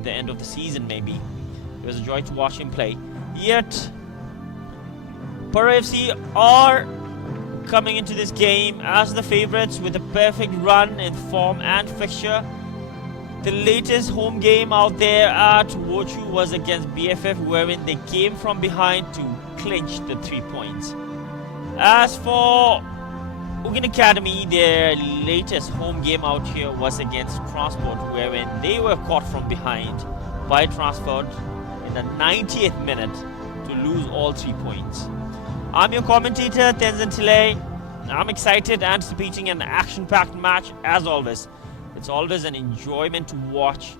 at the end of the season maybe. It was a joy to watch him play. Yet, Paro FC are coming into this game as the favourites with a perfect run in form and fixture. The latest home game out there at Wochu was against BFF, wherein they came from behind to clinch the 3 points. As for Ugyen Academy, their latest home game out here was against Transport, wherein they were caught from behind by Transport in the 90th minute to lose all 3 points. I'm your commentator, Tenzin Tile. I'm excited, anticipating an action-packed match as always. It's always an enjoyment to watch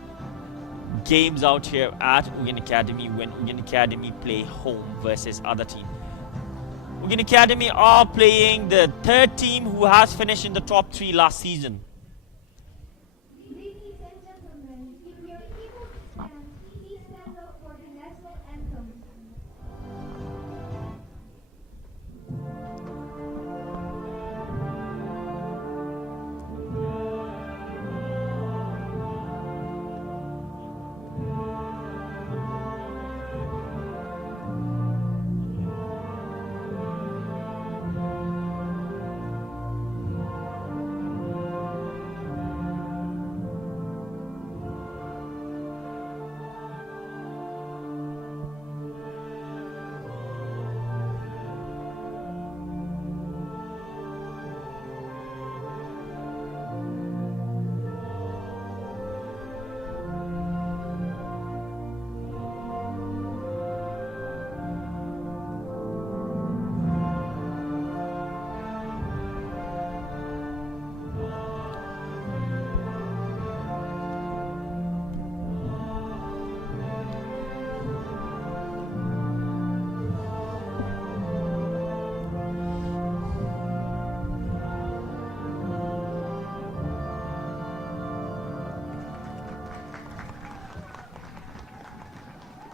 games out here at Ugyen Academy when Ugyen Academy play home versus other team. Ugyen Academy are playing the third team who has finished in the top 3 last season. Ladies and gentlemen, if you're able to stand, please stand up for the national anthem.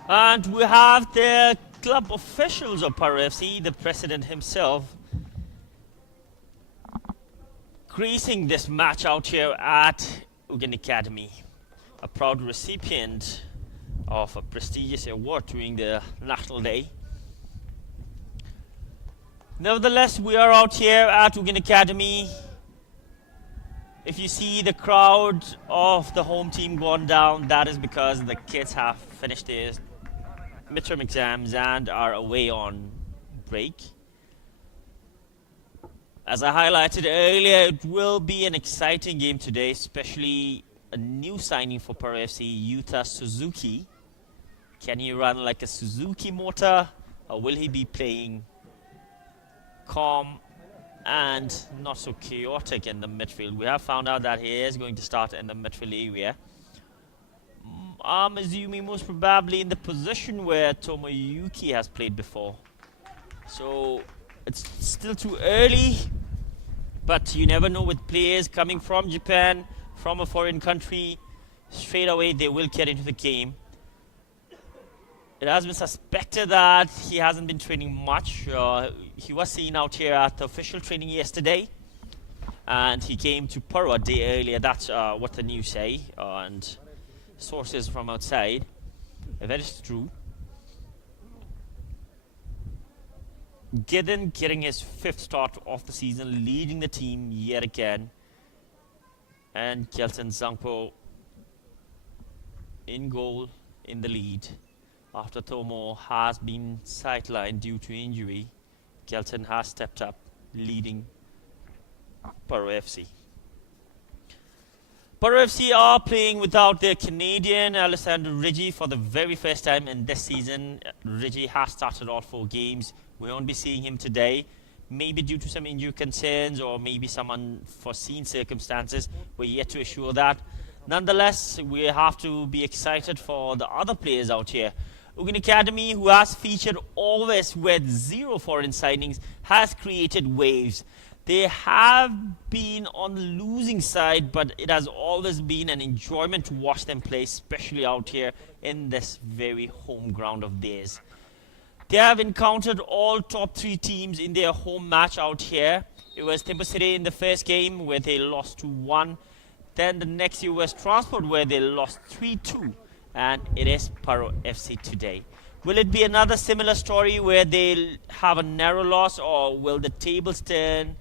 And we have the club officials of Paro FC, the president himself, gracing this match out here at Ugyen Academy, a proud recipient of a prestigious award during the National Day. Nevertheless, we are out here at Ugyen Academy. If you see the crowd of the home team gone down, that is because the kids have finished their midterm exams and are away on break. As I highlighted earlier, it will be an exciting game today, especially a new signing for Paro FC, Yuta Suzuki. Can he run like a Suzuki motor, or will he be playing calm and not so chaotic in the midfield? We have found out that he is going to start in the midfield area. I'm assuming most probably in the position where Tomoyuki has played before. So it's still too early, but you never know with players coming from Japan, from a foreign country. Straight away they will get into the game. It has been suspected that he hasn't been training much. He was seen out here at the official training yesterday, and he came to Paro a day earlier. That's what the news say, and sources from outside. If that is true. Gideon getting his 5th start of the season, leading the team yet again. And Kelton Zangpo in goal in the lead. After Tomo has been sidelined due to injury, Kelton has stepped up, leading Paro FC. Paro FC are playing without their Canadian Alessandro Rigi for the very first time in this season. Rigi has started all 4 games. We won't be seeing him today, maybe due to some injury concerns or maybe some unforeseen circumstances. We're yet to assure that. Nonetheless, we have to be excited for the other players out here. Ugyen Academy, who has featured always with 0 foreign signings, has created waves. They have been on the losing side, but it has always been an enjoyment to watch them play, especially out here in this very home ground of theirs. They have encountered all top 3 teams in their home match out here. It was Tempo City in the first game where they lost 2-1. Then the next year was Transport where they lost 3-2. and it is Paro FC today. Will it be another similar story where they'll have a narrow loss, or will the tables turn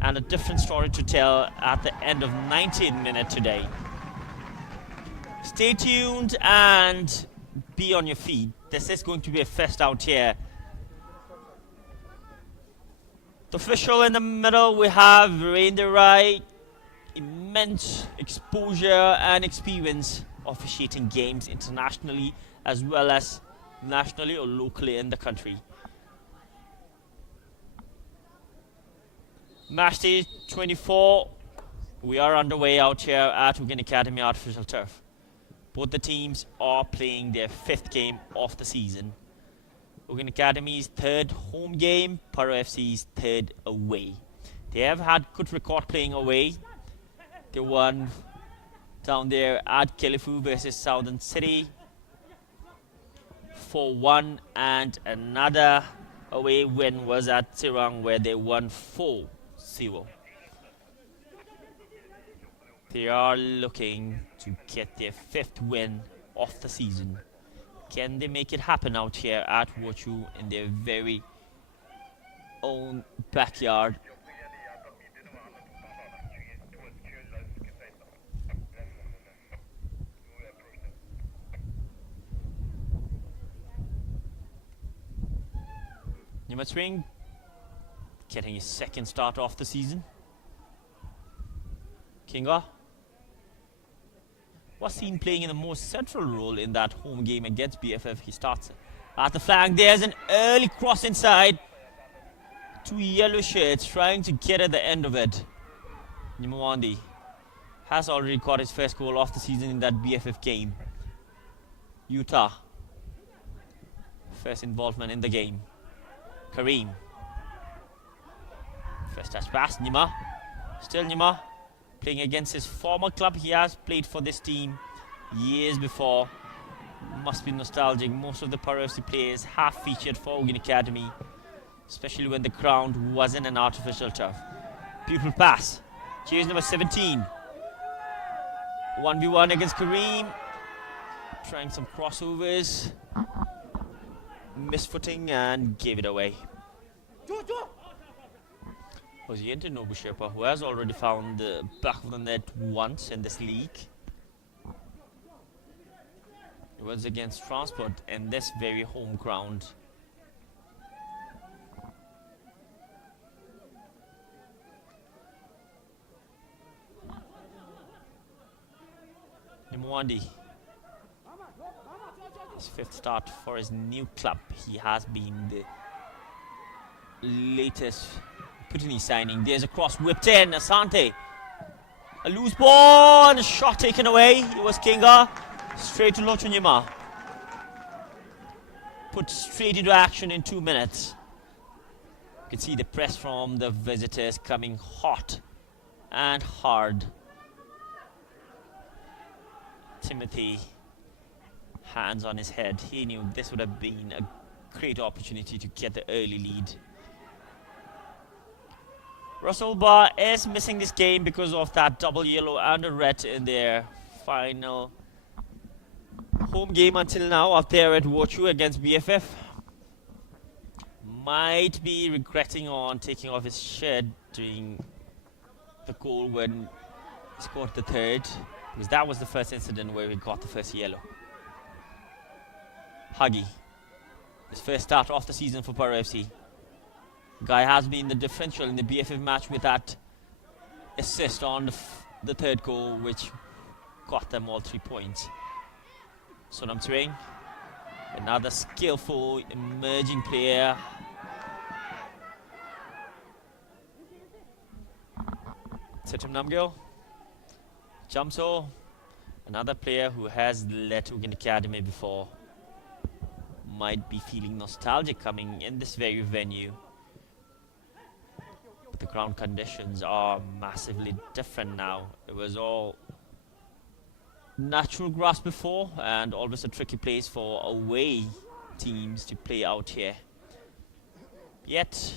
and a different story to tell at the end of 19th minute today? Stay tuned and be on your feet. This is going to be a fest out here. The official in the middle, we have Virender Rai, immense exposure and experience officiating games internationally as well as nationally or locally in the country. Match day 24, we are underway out here at Ugyen Academy Artificial Turf. Both the teams are playing their 5th game of the season. Ugyen Academy's 3rd home game, Paro FC's 3rd away. They have had good record playing away. They won down there at Kelifu versus Southern City 4-1, and another away win was at Sirang where they won 4-0. They are looking to get their 5th win of the season. Can they make it happen out here at Wochu in their very own backyard? Swing getting his 2nd start off the season. Kinga was seen playing in the most central role in that home game against BFF. He starts at the flank. There's an early cross inside. 2 yellow shirts trying to get at the end of it. Nimawandi has already caught his 1st goal of the season in that BFF game. Utah, 1st involvement in the game. Kareem, 1st touch pass. Nima, still Nima, playing against his former club. He has played for this team years before. Must be nostalgic. Most of the Paro FC players have featured for Ugyen Academy, especially when the ground wasn't an artificial turf. Beautiful pass. Chase number 17. 1v1 against Kareem. Trying some crossovers. Misfooting and gave it away. Ugyen Nobushepa, who has already found the back of the net once in this league. It was against Transport in this very home ground. Nimwandi, his 5th start for his new club. He has been the latest Putini signing. There's a cross whipped in. Asante, a loose ball and a shot taken away. It was Kinga, straight to Lochunyima. Put straight into action in 2 minutes. You can see the press from the visitors coming hot and hard. Timothy, hands on his head. He knew this would have been a great opportunity to get the early lead. Russell Bar is missing this game because of that double yellow and a red in their final home game until now up there at Wochu against BFF. Might be regretting on taking off his shirt during the goal when he scored the 3rd, because that was the first incident where he got the 1st yellow. Huggy, his 1st start of the season for Paro FC. Guy has been the differential in the BFF match with that assist on the 3rd goal, which got them all 3 points. Sonam Tsering, another skillful emerging player. Setum Namgil, Jamso, another player who has led Ugyen Academy before. Might be feeling nostalgic coming in this very venue. But the ground conditions are massively different now. It was all natural grass before, and always a tricky place for away teams to play out here. Yet,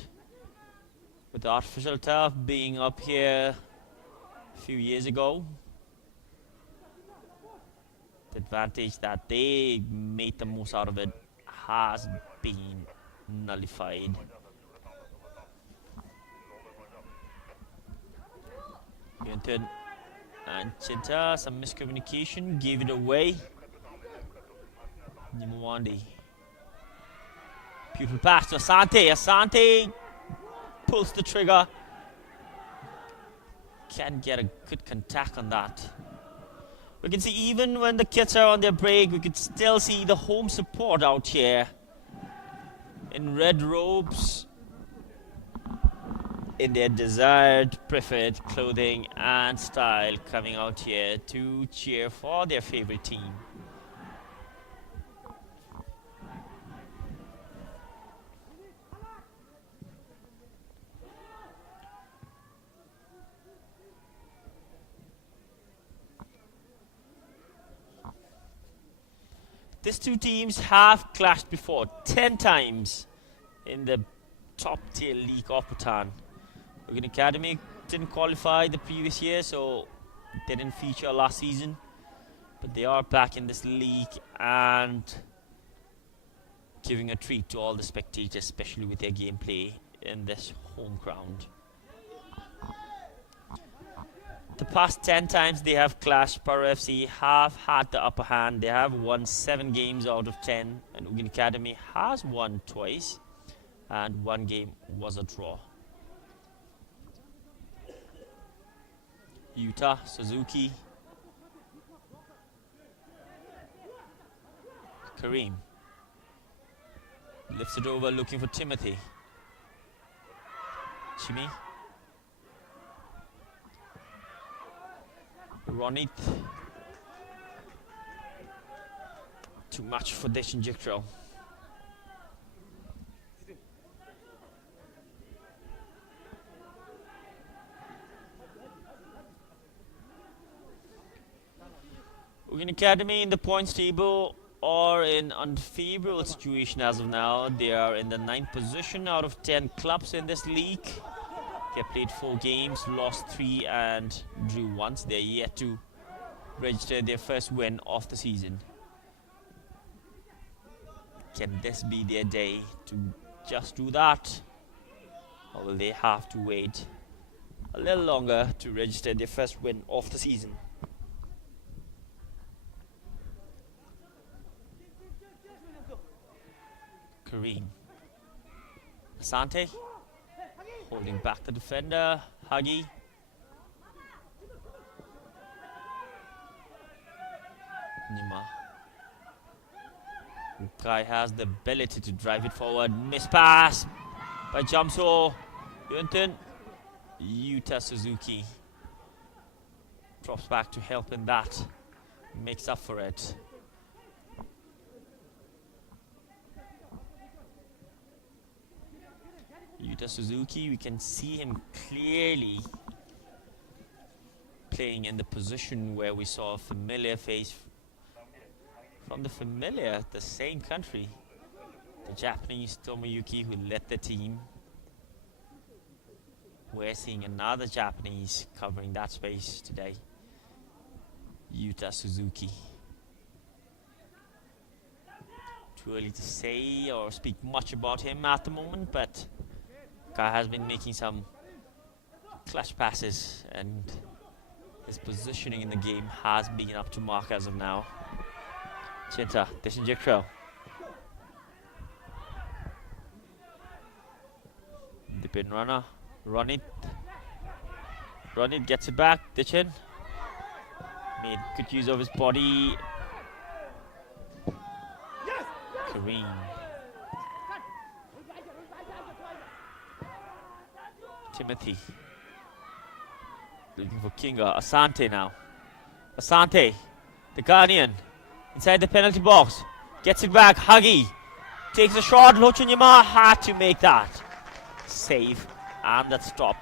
with the artificial turf being up here a few years ago, The advantage that they made the most out of it has been nullified. Ugyen and Chinta, some miscommunication, gave it away. Nimwandi. Beautiful pass to Asante. Asante pulls the trigger. Can get a good contact on that. We can see even when the kids are on their break, we can still see the home support out here in red robes, in their desired, preferred clothing and style, coming out here to cheer for their favorite team. These two teams have clashed before 10 times in the top tier league of Bhutan. Ugyen Academy didn't qualify the previous year, so they didn't feature last season. But they are back in this league and giving a treat to all the spectators, especially with their gameplay in this home ground. The past 10 times they have clashed, Paro FC have had the upper hand. They have won 7 games out of 10, and Ugyen Academy has won twice, and 1 game was a draw. Utah, Suzuki, Kareem lifts it over, looking for Timothy. Chimi, Ronit. Too much for Deshinjikro. Ugyen Academy in the points table are in unfavorable situation as of now. They are in the 9th position out of 10 clubs in this league. They played 4 games, lost 3 and drew once. They're yet to register their first win of the season. Can this be their day to just do that? Or will they have to wait a little longer to register their first win of the season? Kareem. Asante holding back the defender. Huggy. Nima. Guy has the ability to drive it forward. Miss pass by Jamso. Yunton. Utah Suzuki drops back to help in that. Makes up for it. Utah Suzuki, we can see him clearly playing in the position where we saw a familiar face from the same country, the Japanese Tomoyuki who led the team. We're seeing another Japanese covering that space today, Utah Suzuki. Too early to say or speak much about him at the moment, but guy has been making some clutch passes and his positioning in the game has been up to mark as of now. Chinta, Deshinjikro. The pin runner, Ronit. Ronit gets it back, Dichin. Made good use of his body. Kareem. Timothy. Looking for Kinga. Asante now. Asante, the Guardian, inside the penalty box. Gets it back. Huggy takes a shot. Lochunyama had to make that save and that stop.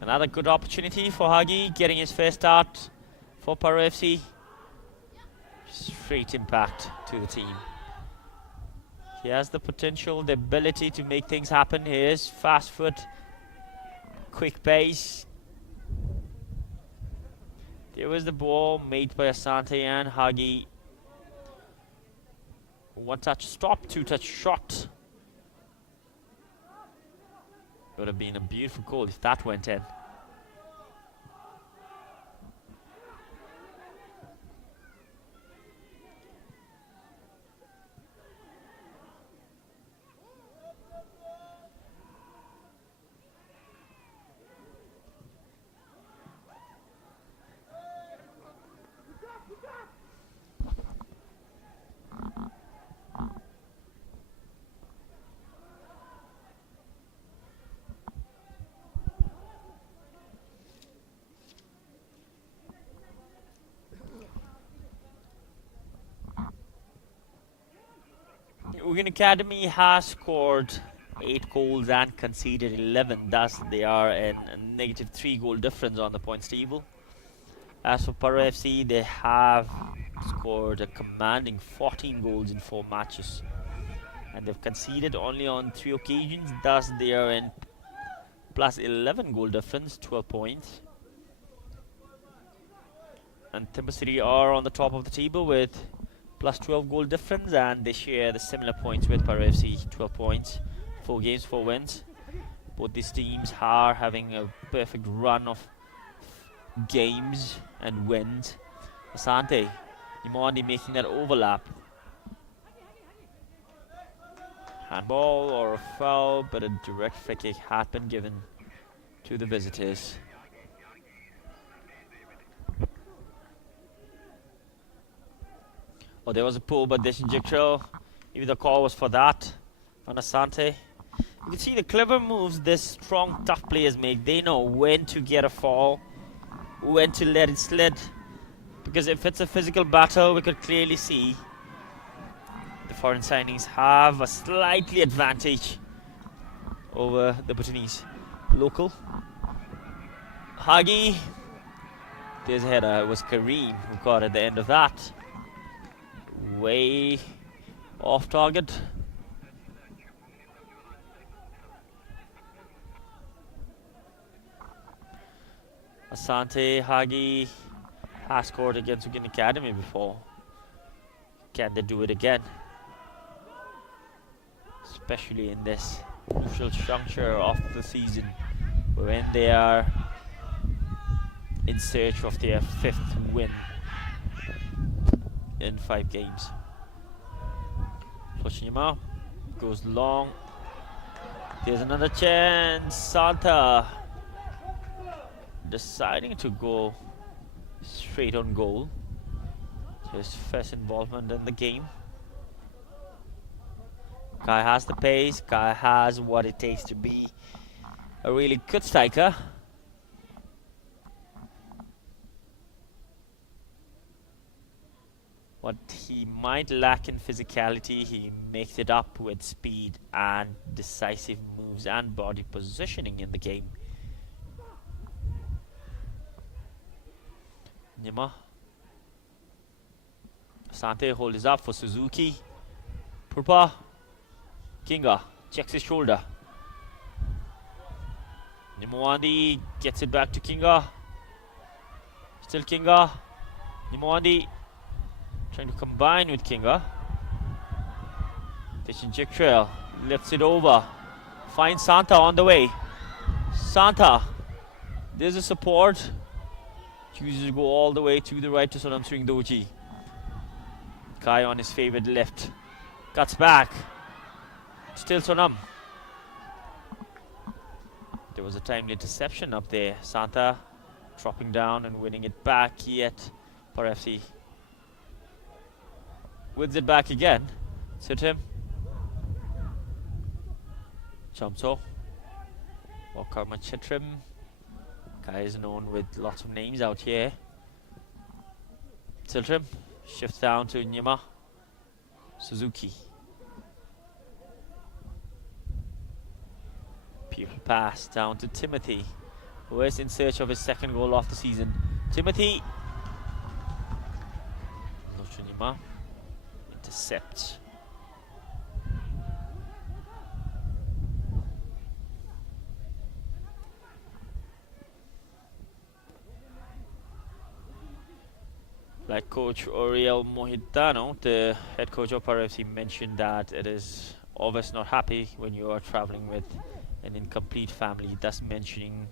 Another good opportunity for Huggy, getting his first start for Paro FC. Straight impact to the team. He has the potential, the ability to make things happen. Here's fast foot, quick pace. There was the ball made by Asante and Hagi. One touch stop, two touch shot. Would have been a beautiful goal if that went in. Ugyen Academy has scored 8 goals and conceded 11. Thus, they are in a negative 3 goal difference on the points table. As for Paro FC, they have scored a commanding 14 goals in 4 matches. And they've conceded only on 3 occasions. Thus, they are in plus 11 goal difference, 12 points. And Timber City are on the top of the table with plus 12 goal difference, and they share the similar points with Paro FC, 12 points, 4 games, 4 wins. Both these teams are having a perfect run of games and wins. Asante, Imondi making that overlap. Handball or a foul, but a direct free kick had been given to the visitors. Oh, there was a pull, but this injector, even the call was for that, on Asante. You can see the clever moves this strong, tough players make. They know when to get a fall, when to let it slid. Because if it's a physical battle, we could clearly see the foreign signings have a slightly advantage over the Bhutanese local. Hagi, there's a header. It was Kareem who caught at the end of that. Way off target. Asante Hagi has scored against Ugyen Academy before. Can they do it again? Especially in this crucial juncture of the season, when they are in search of their 5th win in 5 games. Floshima goes long. There's another chance. Santa deciding to go straight on goal. His first involvement in the game. Guy has the pace. Guy has what it takes to be a really good striker. What he might lack in physicality, he makes it up with speed and decisive moves and body positioning in the game. Nima. Asante holds up for Suzuki. Purpa. Kinga checks his shoulder. Nimwandi gets it back to Kinga. Still Kinga. Nimwandi trying to combine with Kinga. Tishinjik Trail lifts it over. Finds Santa on the way. Santa. There's a support. Chooses to go all the way to the right to Sonam Swing Doji. Kai on his favorite left. Cuts back. Still Sonam. There was a timely interception up there. Santa dropping down and winning it back, yet for FC wins it back again. Sit him. Chamso. Wakarma Chitrim. Guy is known with lots of names out here. Tiltrim. Shifts down to Nyima. Suzuki. Beautiful pass down to Timothy, who is in search of his 2nd goal of the season. Timothy. Nyima. Intercepts. Like Coach Oriel Mohitano, the head coach of Paro FC, mentioned that it is always not happy when you are traveling with an incomplete family, thus mentioning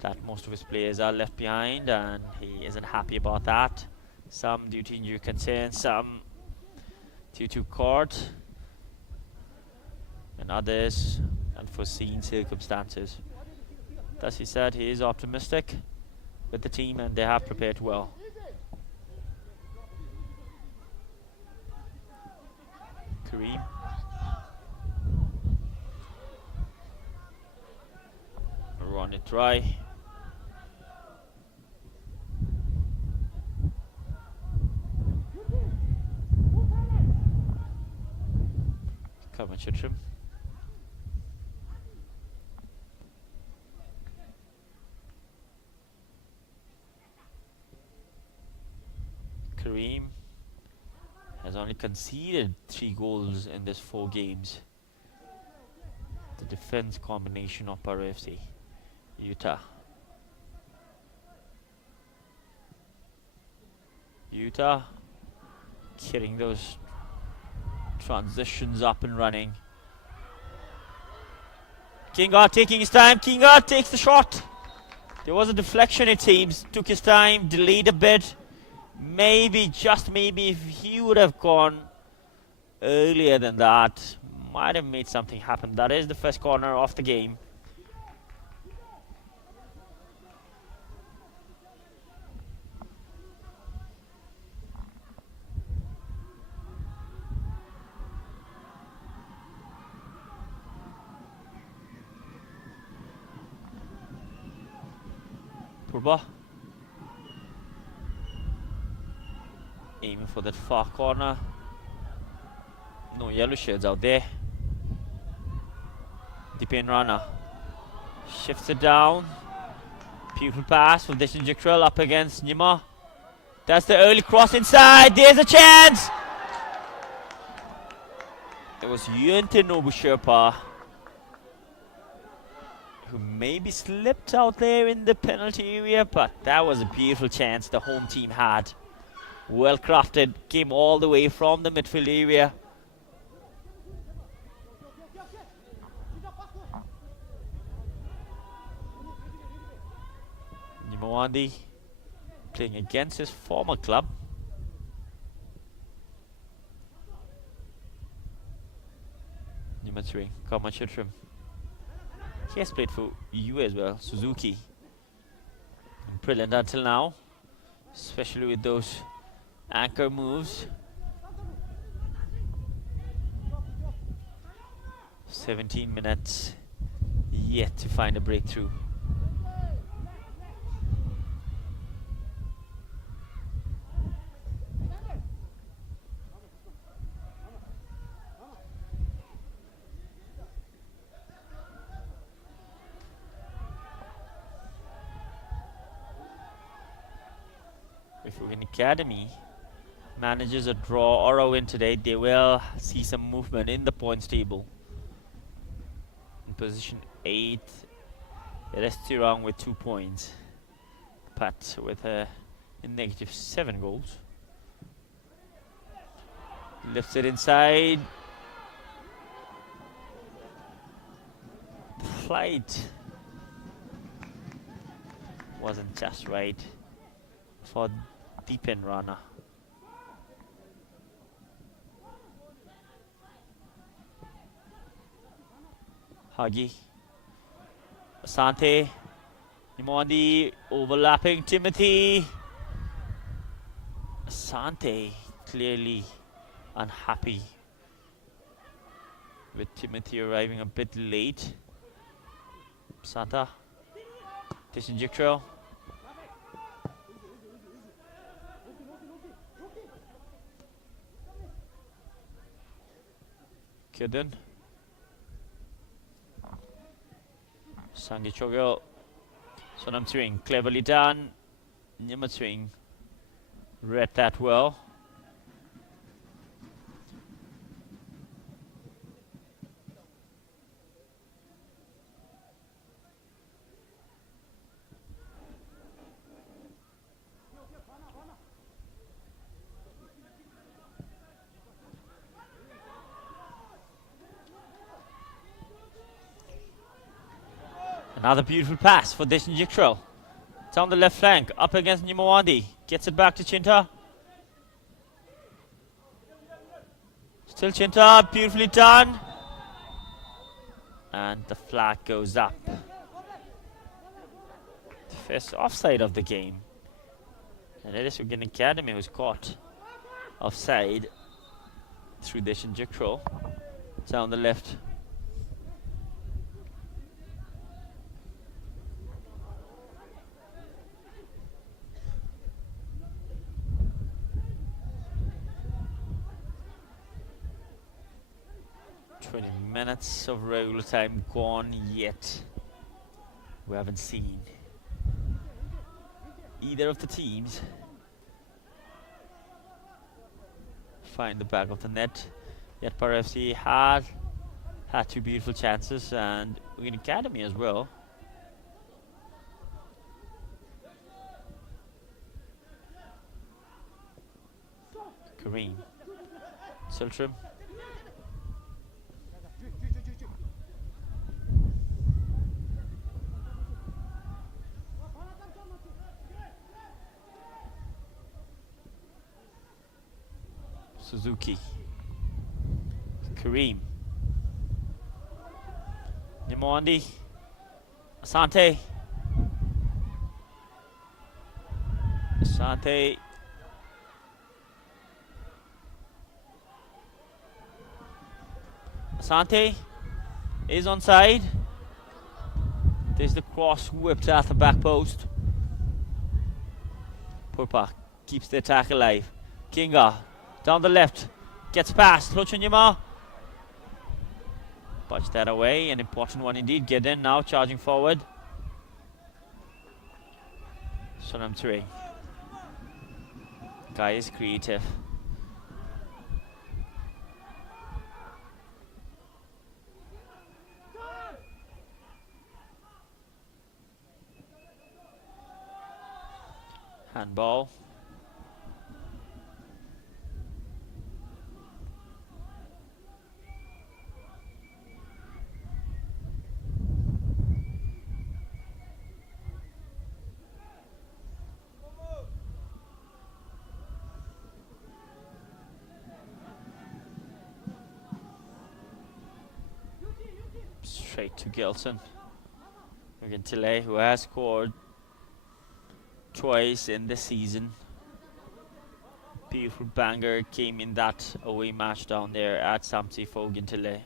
that most of his players are left behind and he isn't happy about that. Some due to injury concerns, some due to court, and others unforeseen circumstances. Thus he said he is optimistic with the team and they have prepared well. Kareem. Run it dry. Come on, Chitrim. Kareem has only conceded 3 goals in this 4 games. The defense combination of Paro FC. Utah. Getting those transitions up and running. Kinga taking his time. Kinga takes the shot. There was a deflection, it seems. Took his time, delayed a bit. Maybe, just maybe, if he would have gone earlier than that, might have made something happen. That is the first corner of the game. Purba aiming for that far corner. No yellow shirts out there. Dipen Rana shifts it down. Beautiful pass for this Jiktrell up against Nima. That's the early cross inside. There's a chance. It was Ugyen Nobu Sherpa who maybe slipped out there in the penalty area, but that was a beautiful chance the home team had. Well crafted, came all the way from the midfield area. Nimawandi playing against his former club. Nimatsuri, Kamachitrim. He has played for you as well, Suzuki. Brilliant until now, especially with those anchor moves. 17 minutes yet to find a breakthrough. If Ugyen Academy manages a draw or a win today, they will see some movement in the points table. In position 8, it is Tirang with 2 points, but with a negative 7 goals. Lifts it inside. Flight wasn't just right for Deepen Rana. Hagi. Asante. Nimwandi overlapping Timothy. Asante clearly unhappy with Timothy arriving a bit late. Santa. Tishinjiktrail. Kidden. Sangi Chogyo. Sonam Tswing. Cleverly done. Nima Tswing. Read that well. Another beautiful pass for Deshin Jiktrell. Down the left flank, up against Nimawandi. Gets it back to Chinta. Still Chinta, beautifully done. And the flag goes up. The first offside of the game. And it is Ugyen Academy who's caught offside through Deshin Jiktrell. Down the left. Minutes of regular time gone, yet we haven't seen either of the teams find the back of the net. Yet Paro FC had two beautiful chances, and Ugyen Academy as well. Kareem Siltram. Suzuki, Kareem, Nimawandi, Asante, Asante is onside. There's the cross whipped at the back post. Purpa keeps the attack alive. Kinga down the left, gets past Lochunyama. Punch that away, an important one indeed. Get in now, charging forward. Sonam 3. Guy is creative. Handball. Straight to Gilson. Ugyen Tilley, who has scored twice in this season. Beautiful banger came in that away match down there at Samsi for Ugyen Tilley.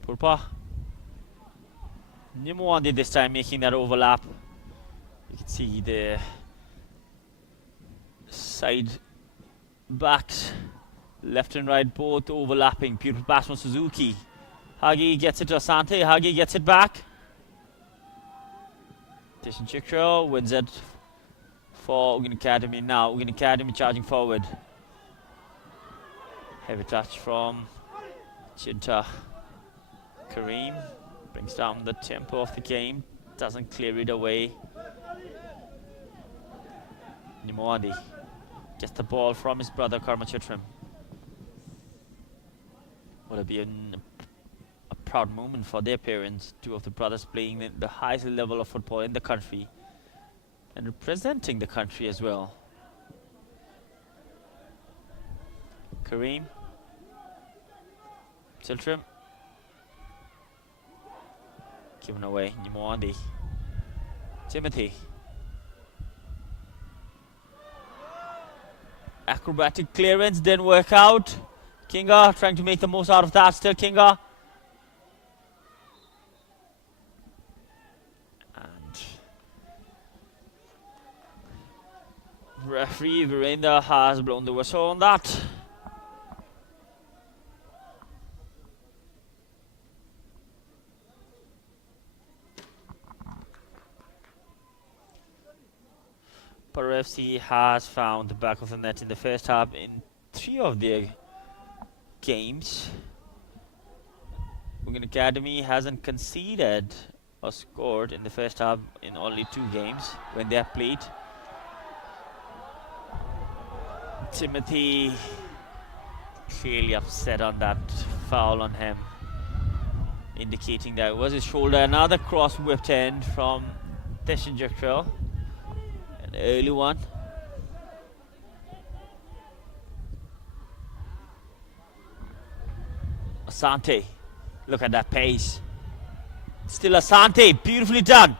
Purpa. Nimawandi this time making that overlap. You can see the side backs, left and right, both overlapping. Beautiful pass from Suzuki. Hagi gets it to Asante. Hagi gets it back. Deshin Jiktrell wins it for Ugyen Academy now. Ugyen Academy charging forward. Heavy touch from Chinta. Kareem brings down the tempo of the game. Doesn't clear it away. Nimawandi gets the ball from his brother Karma Chitram. Will it be a proud moment for their parents? Two of the brothers playing the highest level of football in the country and representing the country as well. Kareem Chitram given away. Nimawandi. Timothy. Acrobatic clearance didn't work out. Kinga trying to make the most out of that. Still Kinga. And referee Virendra has blown the whistle on that. Paro FC has found the back of the net in the first half in 3 of their games. Ugyen Academy hasn't conceded or scored in the first half in only 2 games when they have played. Timothy clearly upset on that foul on him, indicating that it was his shoulder. Another cross whipped in from Teshinjaktrell, an early one. Asante, look at that pace. Still Asante, beautifully done.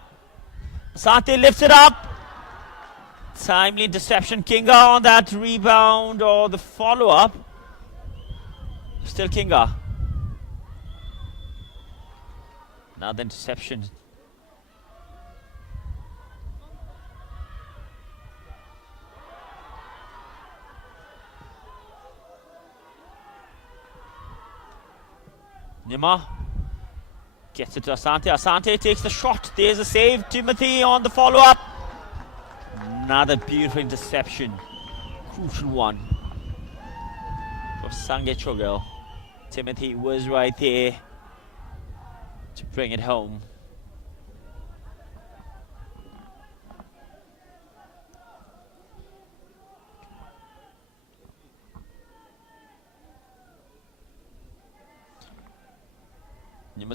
Asante lifts it up. Timely interception. Kinga on that rebound or the follow-up. Still Kinga. Now the interception. Nima gets it to Asante. Asante takes the shot. There's a save. Timothy on the follow-up. Another beautiful interception. Crucial one for Sange Chogel. Timothy was right there to bring it home.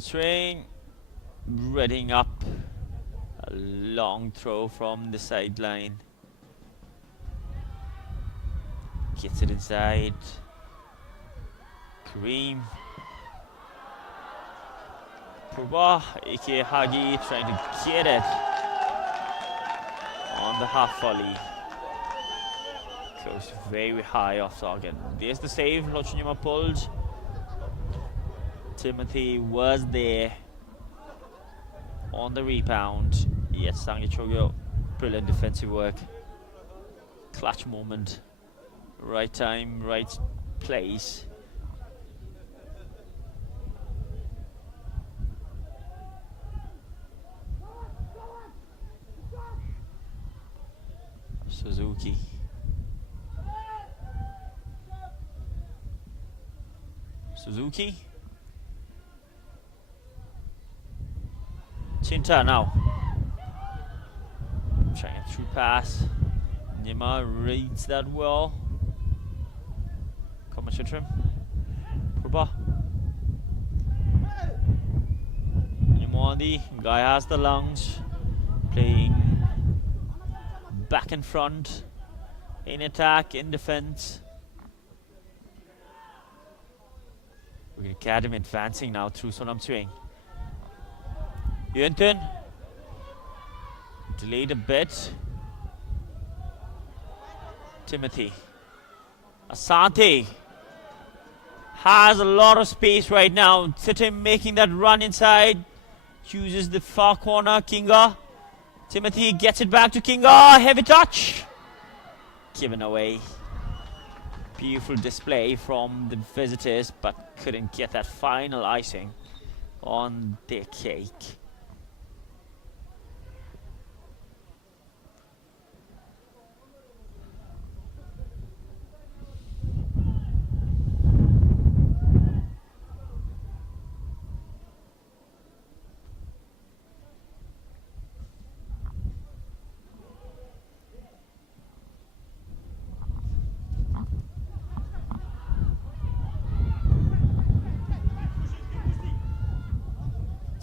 Train readying up a long throw from the sideline. Gets it inside. Kareem. Purba, aka Hagi, trying to get it on the half volley. Goes very high off target. There's the save. Lochinyama pulled. Timothy was there on the rebound. Yes, Sangichogo, brilliant defensive work. Clutch moment. Right time, right place. Suzuki. Suzuki. Chinta now. Trying a through pass. Nima reads that well. Komachitrim. Purba. Nimwandi. Guy has the lungs. Playing back and front. In attack, in defense. We're going to get him advancing now through Sonam Swing. Ugyen delayed a bit. Timothy. Asante has a lot of space right now. Sitim making that run inside. Chooses the far corner. Kinga. Timothy gets it back to Kinga. Heavy touch. Given away. Beautiful display from the visitors, but couldn't get that final icing on their cake.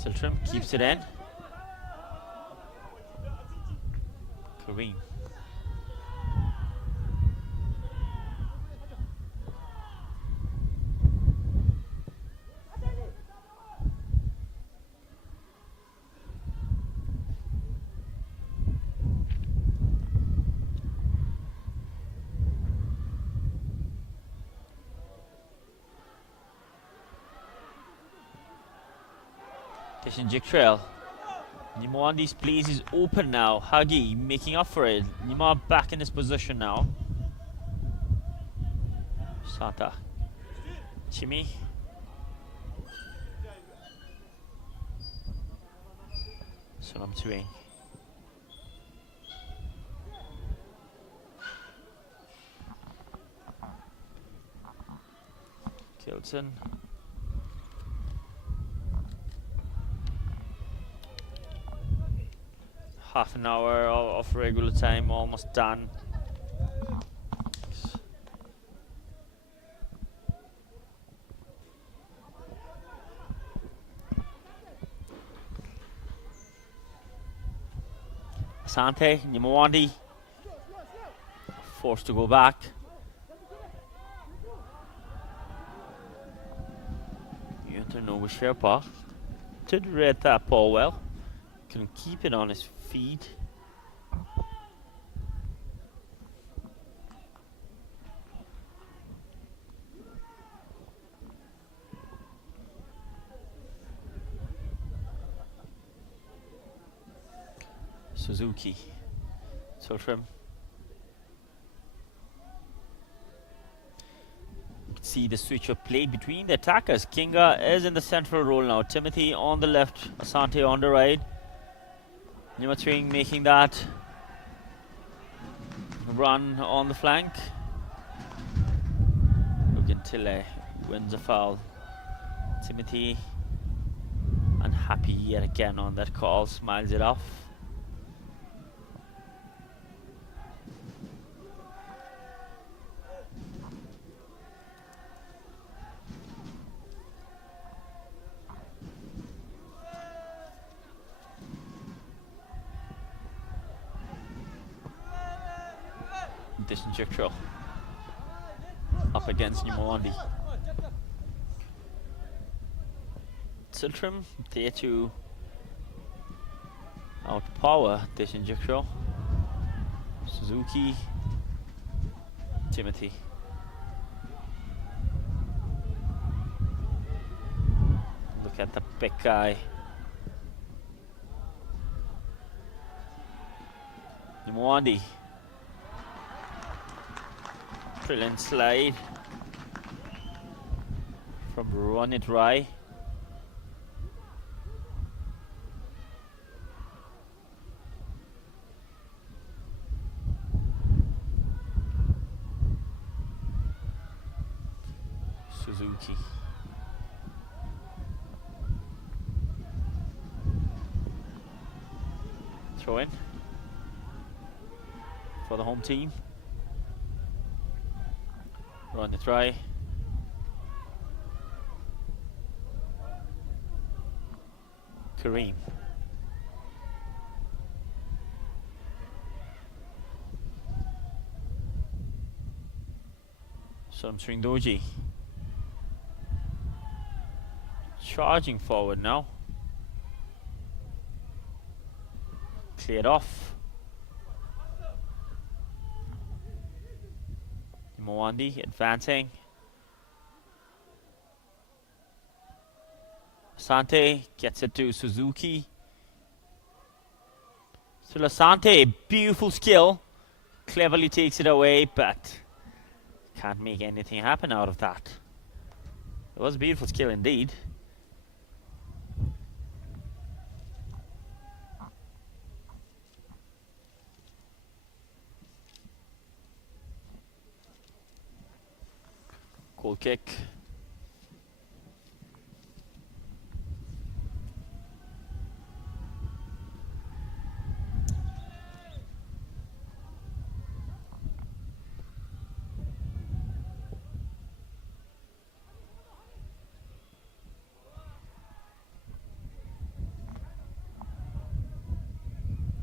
Siltram keeps it in. Kareem. Jik Trail. Nima on these plays is open now. Hagi making up for it. Nima back in his position now. Sata. Chimi. Sonam Swing. Kilton. Half an hour of regular time almost done. Asante, Nimawandi forced to go back. Nova Sherpa did read that ball well. Couldn't keep it on his feet. Suzuki. Sultram. See the switch of play between the attackers. Kinga is in the central role now. Timothy on the left, Asante on the right. Nimatring making that run on the flank. Ugyen wins a foul. Timothy unhappy yet again on that call, smiles it off. Disinjectro up against Nimawandi. Siltram there to outpower Disinjectro. Suzuki, Timothy. Look at the big guy. Nimawandi. Brilliant slide from Run It Rai. Suzuki. Throw in for the home team. Run the try. Kareem. Samsung Doji. Charging forward now. Cleared off. Mwandi advancing. Asante gets it to Suzuki. Still Asante, beautiful skill. Cleverly takes it away, but can't make anything happen out of that. It was a beautiful skill indeed. Goal kick.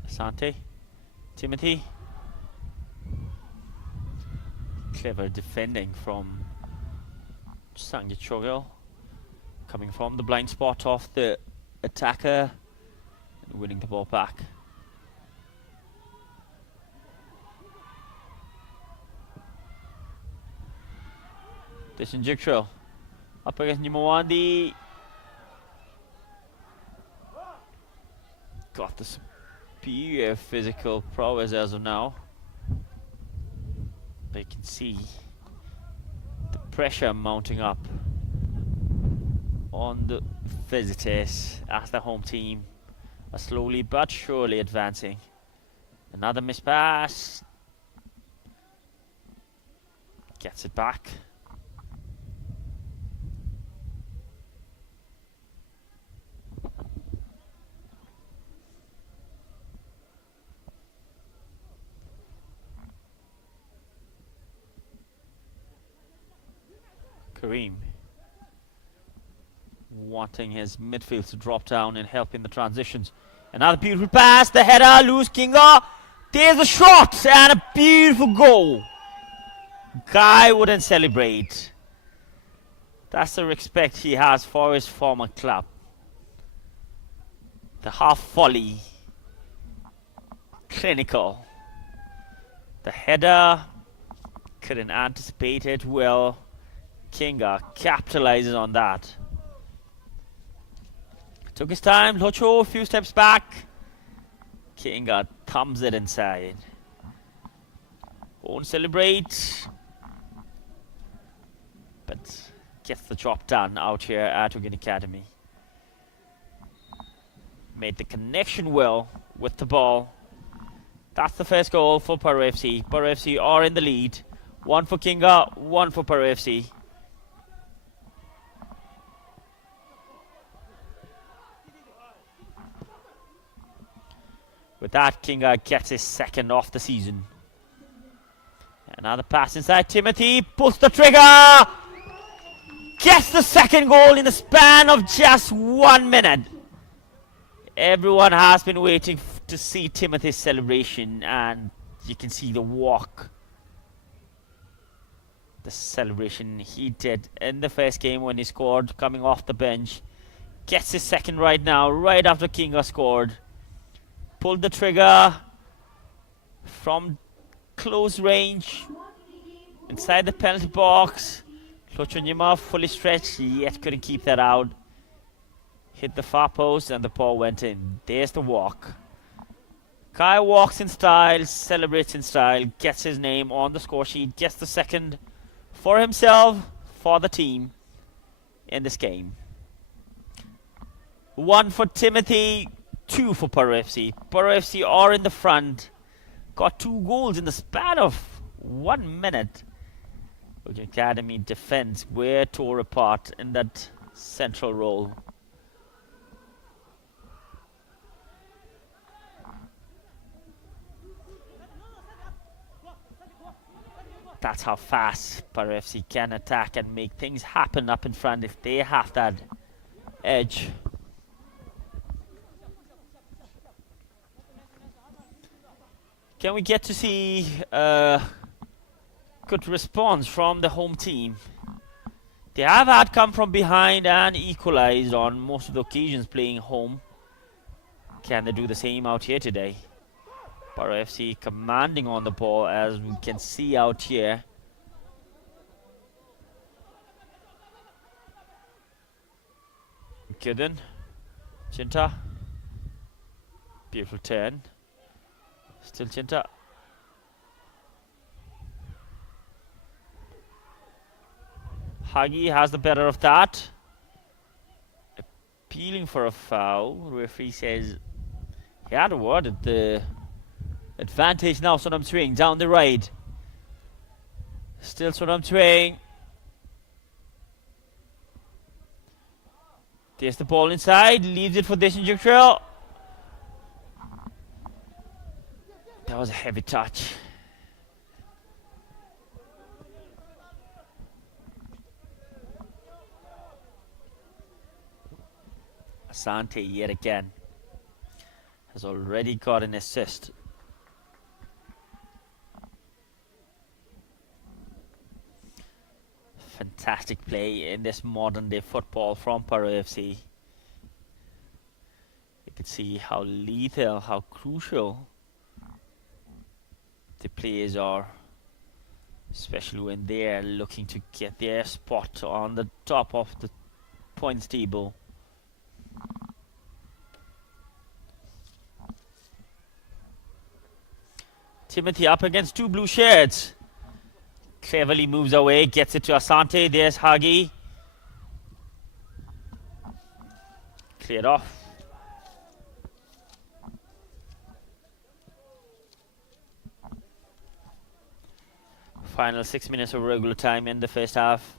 Asante, Timothy. Clever defending from Sangichogo, coming from the blind spot of the attacker and winning the ball back. Disinjectro up against Nimawandi. Got the superior physical prowess as of now. But you can see the pressure mounting up on the visitors as the home team are slowly but surely advancing. Another miss pass. Gets it back. Kareem wanting his midfield to drop down and help in the transitions. Another beautiful pass. The header, loose Kinga. There's a shot and a beautiful goal. Guy wouldn't celebrate. That's the respect he has for his former club. The half volley. Clinical. The header. Couldn't anticipate it well. Kinga capitalizes on that. Took his time. Locho a few steps back. Kinga thumbs it inside. Won't celebrate. But gets the job done out here at Ugyen Academy. Made the connection well with the ball. That's the first goal for Paro FC. Paro FC are in the lead. One for Kinga, one for Paro FC. With that, Kinga gets his second off the season. Another pass inside. Timothy pulls the trigger. Gets the second goal in the span of just 1 minute. Everyone has been waiting to see Timothy's celebration, and you can see the walk. The celebration he did in the first game when he scored, coming off the bench. Gets his second right now, right after Kinga scored. Pulled the trigger from close range, inside the penalty box. Klochonyima fully stretched, yet couldn't keep that out. Hit the far post and the ball went in. There's the walk. Kai walks in style, celebrates in style, gets his name on the score sheet, gets the second for himself, for the team in this game. 1 for Timothy, 2 for Paro FC. Paro FC are in the front. Got 2 goals in the span of 1 minute. Ugyen Academy defense were tore apart in that central role. That's how fast Paro FC can attack and make things happen up in front if they have that edge. Can we get to see good response from the home team? They have had come from behind and equalized on most of the occasions playing home. Can they do the same out here today? Paro FC commanding on the ball, as we can see out here. Ugyen, Chinta. Beautiful turn. Still Chinta. Hagi has the better of that. Appealing for a foul. Referee says he had awarded the advantage now. Sonam Swing down the right. Still Sonam Swing. There's the ball inside. Leaves it for Deshin Trail. That was a heavy touch. Asante yet again has already got an assist. Fantastic play in this modern day football from Paro FC. You can see how lethal, how crucial the players are, especially when they're looking to get their spot on the top of the points table. Timothy up against 2 blue shirts. Cleverly moves away, gets it to Asante. There's Hagi. Cleared off. Final 6 minutes of regular time in the first half.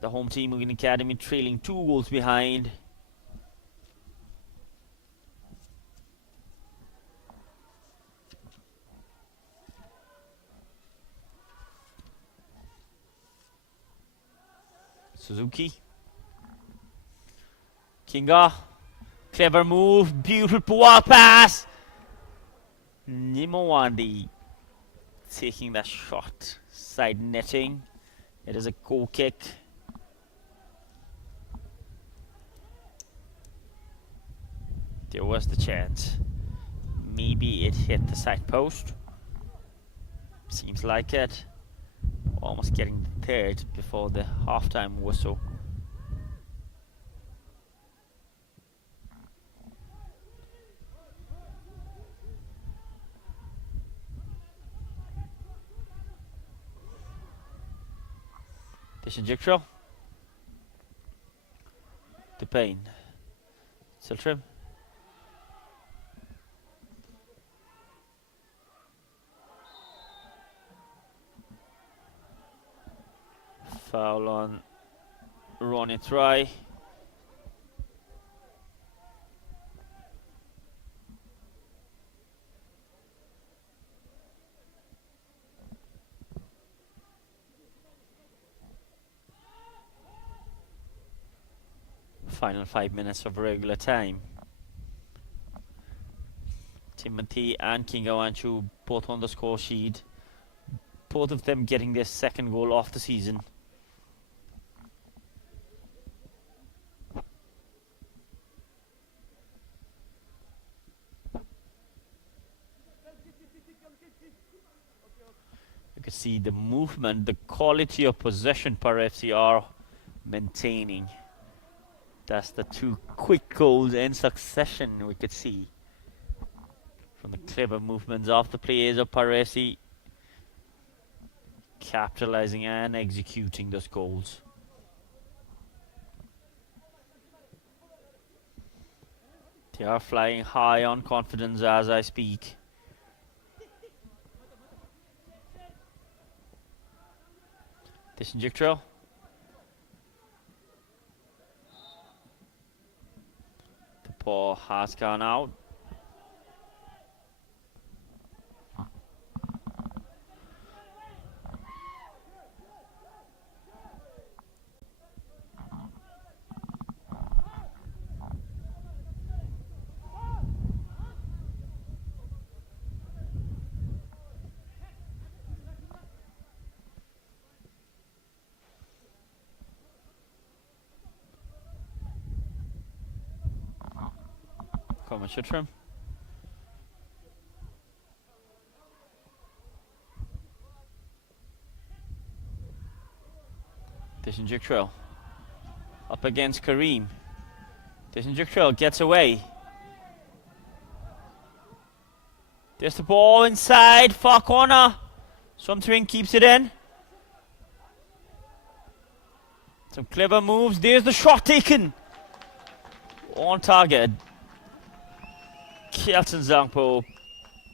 The home team, Ugyen Academy, trailing 2 goals behind. Suzuki. Kinga. Clever move. Beautiful wall pass. Nimawandi taking that shot. Side netting. It is a goal kick. There was the chance. Maybe it hit the side post. Seems like it. Almost getting the third before the halftime whistle. Disinjectral. The pain. Siltrim. Foul on Ronnie Try. Final 5 minutes of regular time. Timothy and Kinga Wanchu both on the score sheet. Both of them getting their second goal of the season. You can see the movement, the quality of possession per FCR maintaining. That's the two quick goals in succession we could see from the clever movements of the players of Paresi, capitalizing and executing those goals. They are flying high on confidence as I speak. Disinjectral. The ball has gone out. Come on, Shitrim. Disinjectral. Up against Kareem. Disinjectral gets away. There's the ball inside, far corner. Something keeps it in. Some clever moves. There's the shot taken. On target. Kelton Zangpo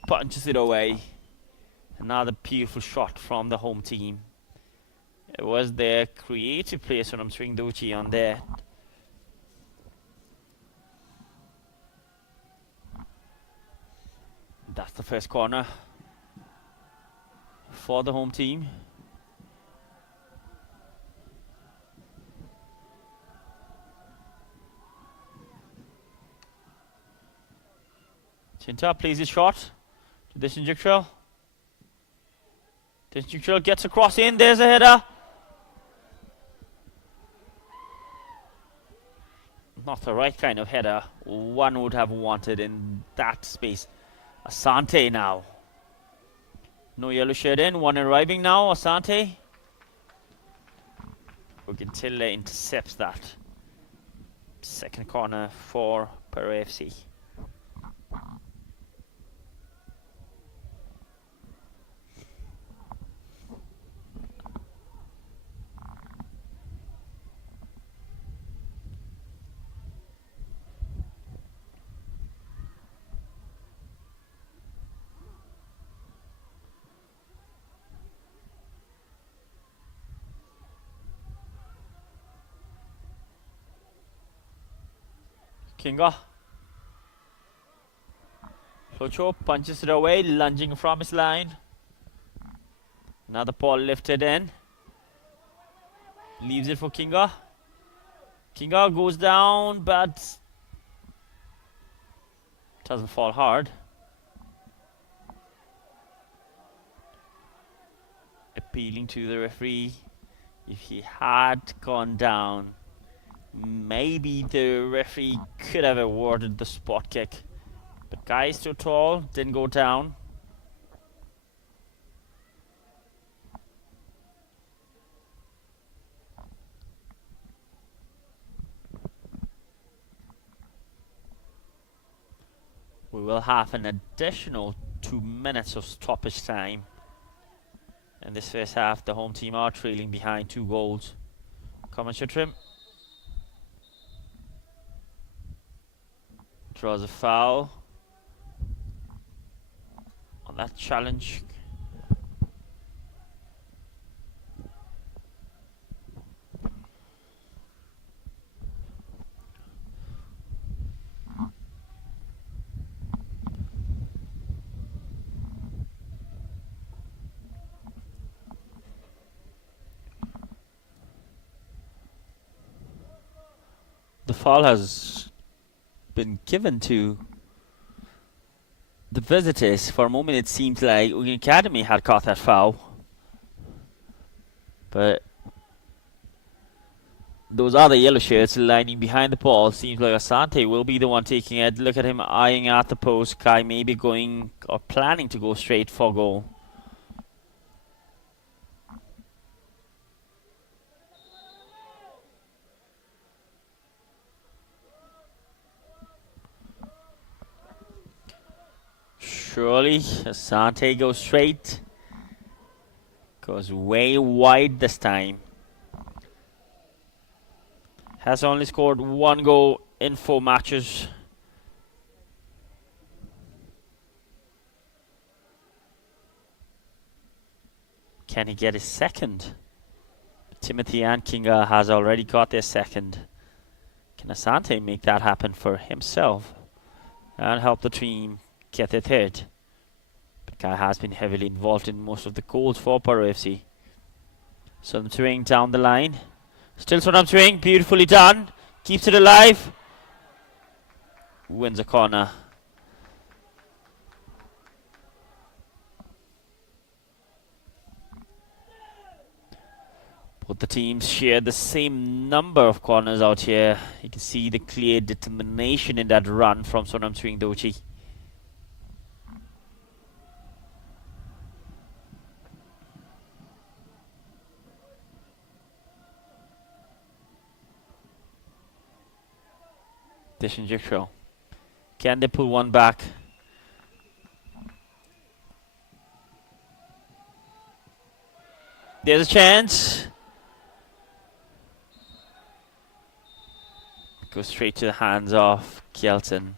punches it away. Another beautiful shot from the home team. It was their creative play from Swingdochi on there. That's the first corner for the home team. Chinta plays his shot to Disinjectral. Disinjectral gets across in. There's a header. Not the right kind of header one would have wanted in that space. Asante now. No yellow shirt in. One arriving now. Asante. Ugintilla intercepts that. Second corner for Paro FC. Kinga. Flocho punches it away, lunging from his line. Another ball lifted in. Leaves it for Kinga. Kinga goes down, but Doesn't fall hard. Appealing to the referee. If he had gone down, maybe the referee could have awarded the spot kick. But guy is too tall, didn't go down. We will have an additional 2 minutes of stoppage time. In this first half, the home team are trailing behind 2 goals. Come on, Shutrim. Draws a foul on that challenge. The foul has been given to the visitors. For a moment it seemed like Ugyen Academy had caught that foul, but those other yellow shirts lining behind the ball, seems like Asante will be the one taking it. Look at him eyeing at the post. Kai maybe going or planning to go straight for goal. Surely Asante goes straight. Goes way wide this time. Has only scored 1 goal in 4 matches. Can he get his second? Timothy and Kinga has already got their second. Can Asante make that happen for himself and help the team get their third? But Guy has been heavily involved in most of the goals for Paro FC. Sonam Turing down the line. Still Sonam Turing, beautifully done. Keeps it alive. Wins a corner. Both the teams share the same number of corners out here. You can see the clear determination in that run from Sonam Turing Dochi. Dishinjikro. Can they pull one back? There's a chance. Goes straight to the hands of Kjelton.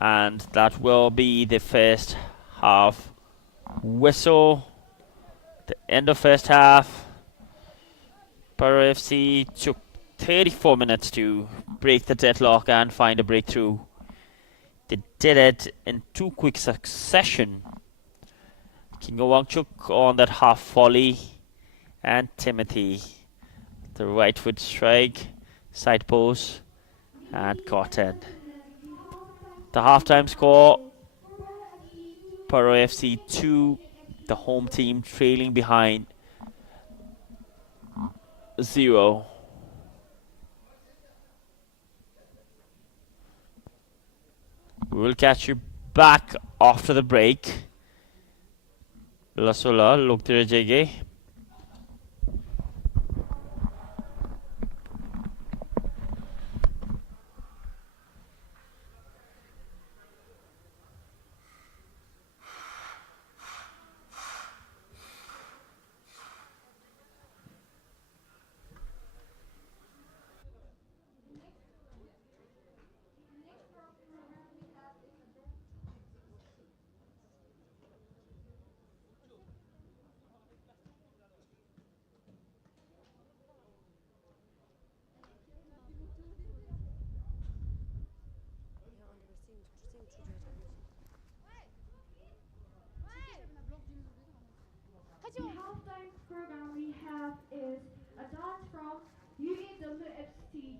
And that will be the first half whistle. The end of first half. Paro FC took 34 minutes to break the deadlock and find a breakthrough. They did it in 2 quick succession. Kingo Wangchuk on that half volley, and Timothy, the right foot strike, side post, and caught in. The halftime score: Paro FC 2, the home team trailing behind 0. We will catch you back after the break. Lasola, look to the The halftime program we have is a dance from Ugyen FC.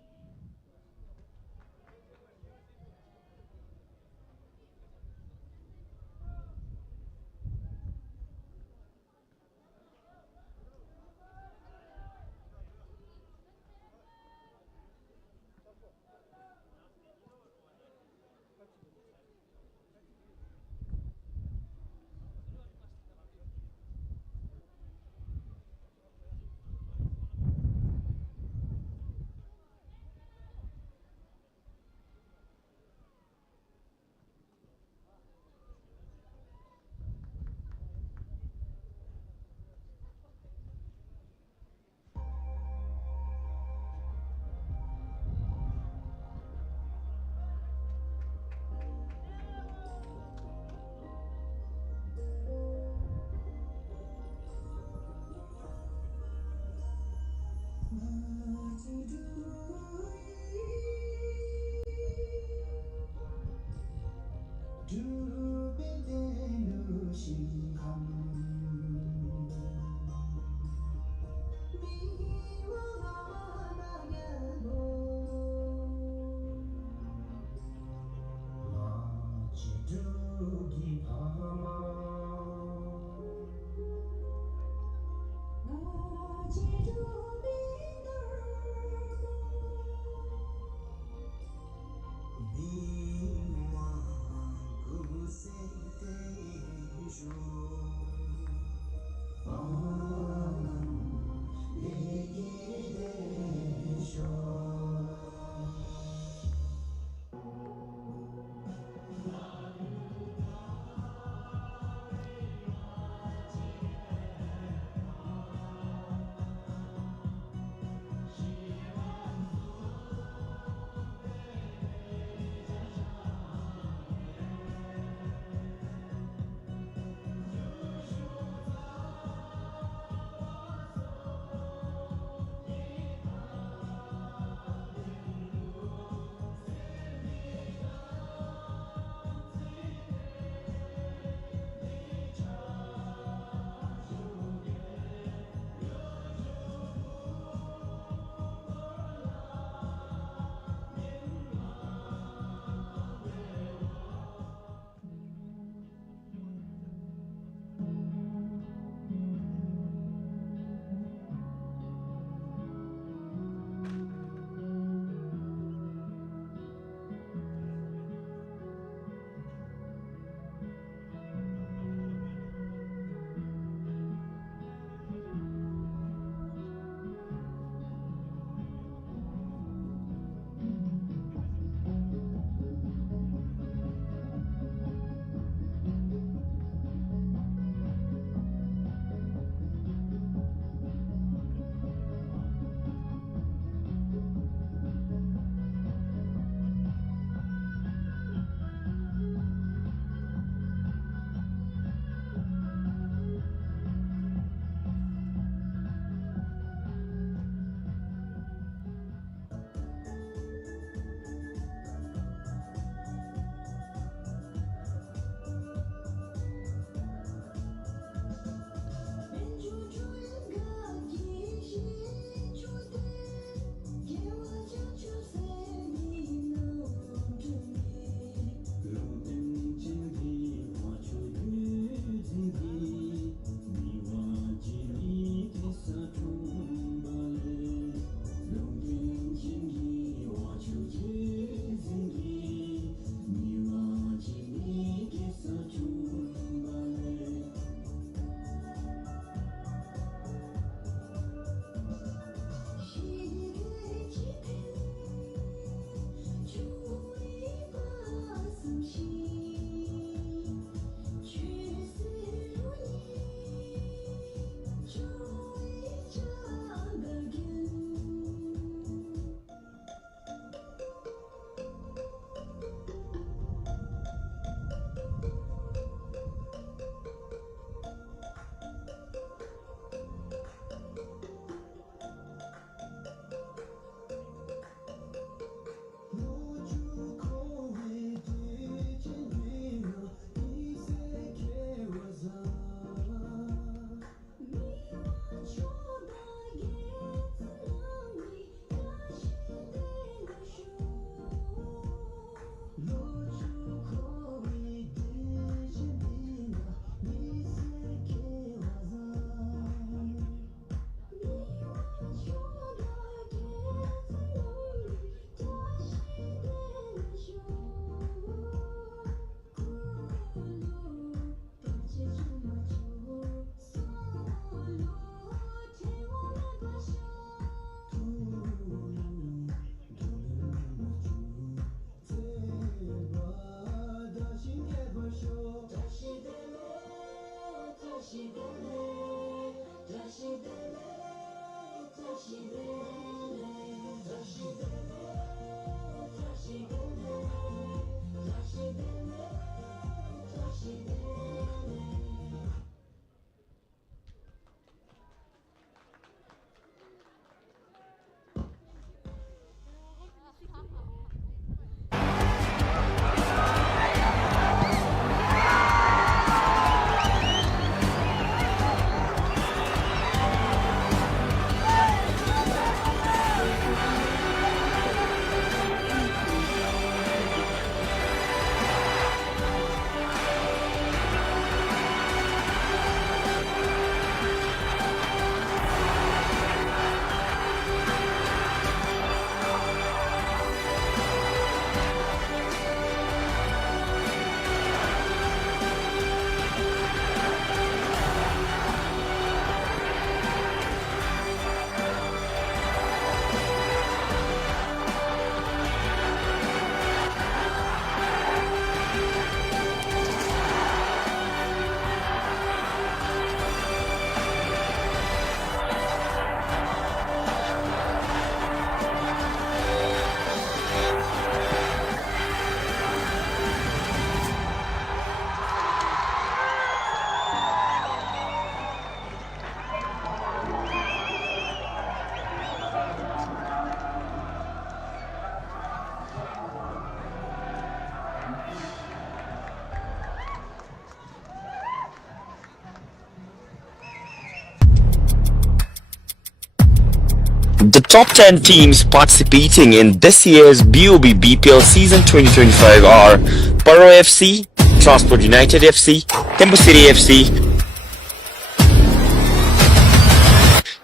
top 10 teams participating in this year's BoB BPL season 2025 are Paro FC, Transport United FC, Tembu City FC,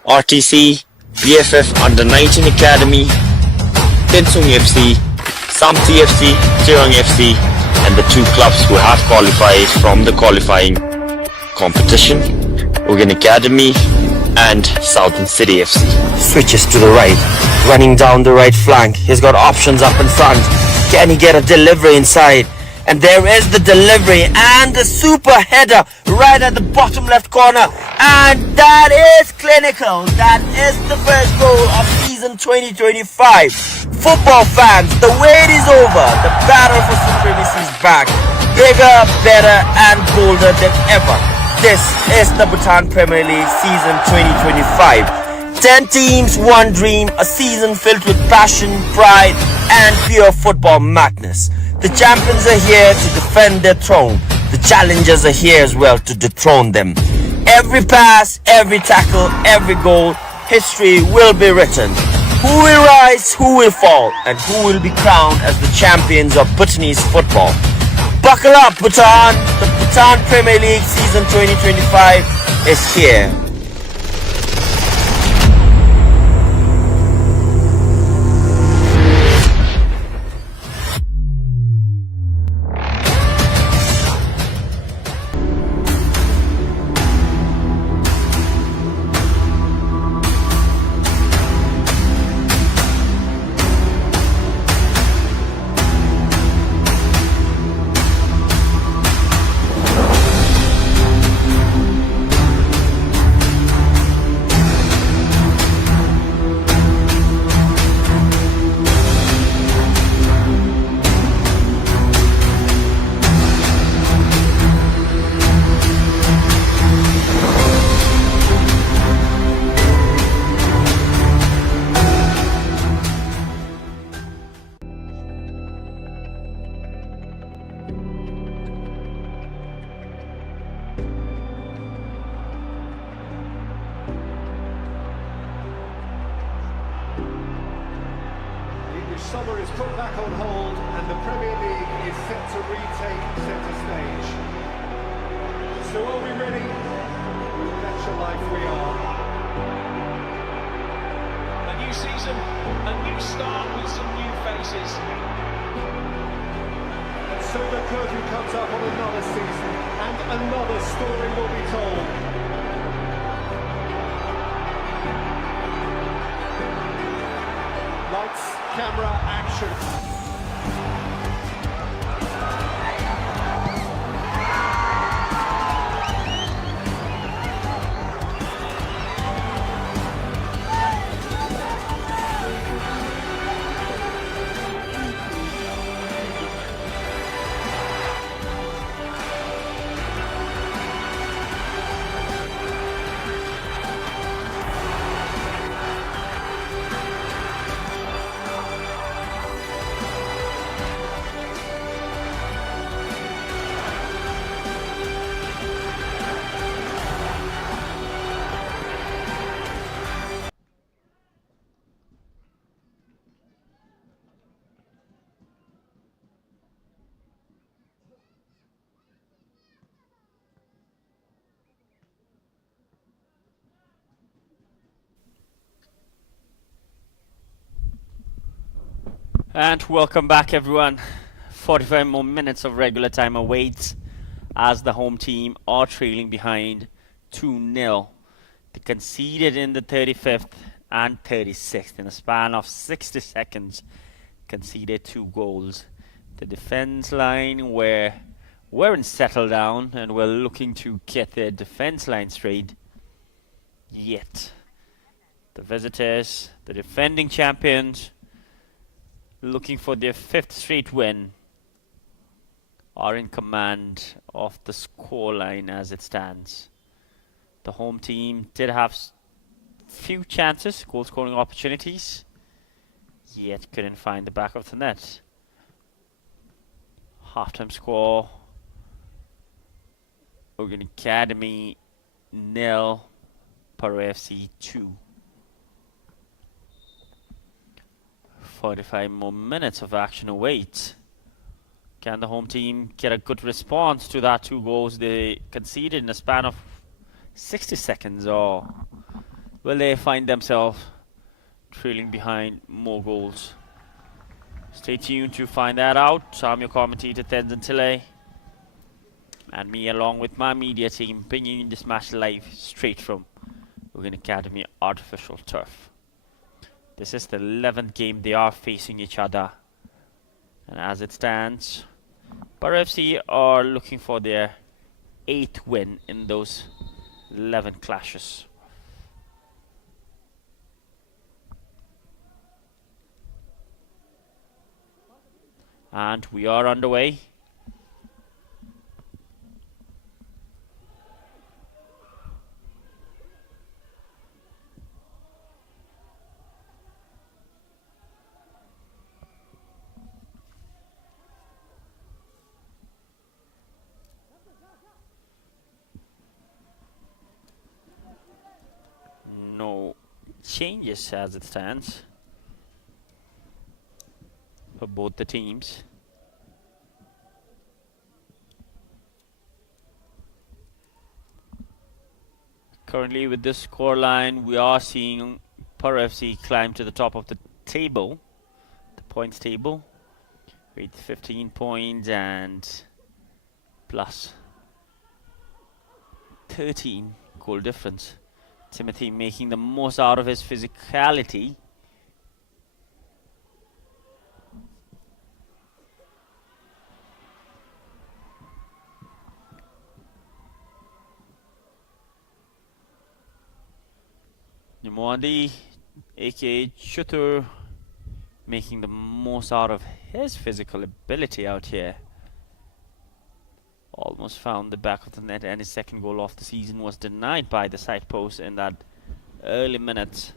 RTC, BFF Under 19 Academy, Tensung FC, Samti FC, Tirang FC, and the two clubs who have qualified from the qualifying competition, Ugyen Academy and Southern City FC. Switches to the right, running down the right flank. He's got options up in front. Can he get a delivery inside? And there is the delivery and the super header right at the bottom left corner. And that is clinical. That is the first goal of season 2025. Football fans, the wait is over. The battle for supremacy is back. Bigger, better and bolder than ever. This is the Bhutan Premier League season 2025. 10 teams, one dream, a season filled with passion, pride and pure football madness. The champions are here to defend their throne. The challengers are here as well to dethrone them. Every pass, every tackle, every goal, history will be written. Who will rise, who will fall, and who will be crowned as the champions of Bhutanese football. Buckle up, Bhutan! The Bhutan Premier League season 2025 is here. Summer is put back on hold and the Premier League is set to retake centre stage. So are we ready? That's your life we are. A new season, a new start with some new faces. And so the curtain comes up on another season and another story will be told. Lights, camera, action. And welcome back, everyone. 45 more minutes of regular time awaits as the home team are trailing behind 2-0. They conceded in the 35th and 36th in a span of 60 seconds. Conceded 2 goals. The defense line weren't settled down and were looking to get their defense line straight. Yet the visitors, the defending champions, looking for their 5th straight win, are in command of the scoreline as it stands. The home team did have few chances, goal scoring opportunities, yet couldn't find the back of the net. Halftime score: Ugyen Academy 0, Paro FC 2. 45 more minutes of action awaits. Can the home team get a good response to that 2 goals they conceded in a span of 60 seconds, or will they find themselves trailing behind more goals? Stay tuned to find that out. I'm your commentator, Tenzin Tilley, and me along with my media team bringing you this match live straight from Ugyen Academy Artificial Turf. This is the 11th game they are facing each other, and as it stands, Paro FC are looking for their 8th win in those 11 clashes. And we are underway. No changes as it stands for both the teams. Currently with this scoreline, we are seeing Paro FC climb to the top of the table, the points table, with 15 points and plus 13 goal difference. Timothy making the most out of his physicality. Nimwandi, aka Chutur, making the most out of his physical ability out here. Almost found the back of the net, and his second goal of the season was denied by the side post in that early minutes.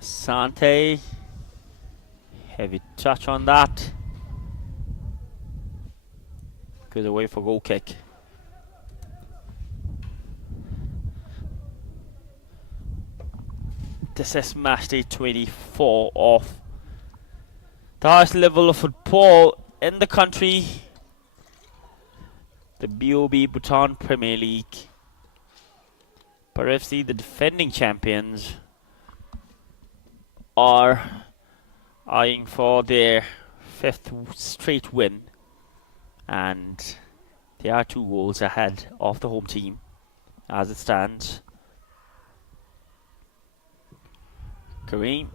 Sante, heavy touch on that. Goes away for goal kick. This is match day 24 of the highest level of football in the country, the BoB Bhutan Premier League. Paro FC, the defending champions, are eyeing for their 5th straight win, and they are 2 goals ahead of the home team as it stands. Kareem.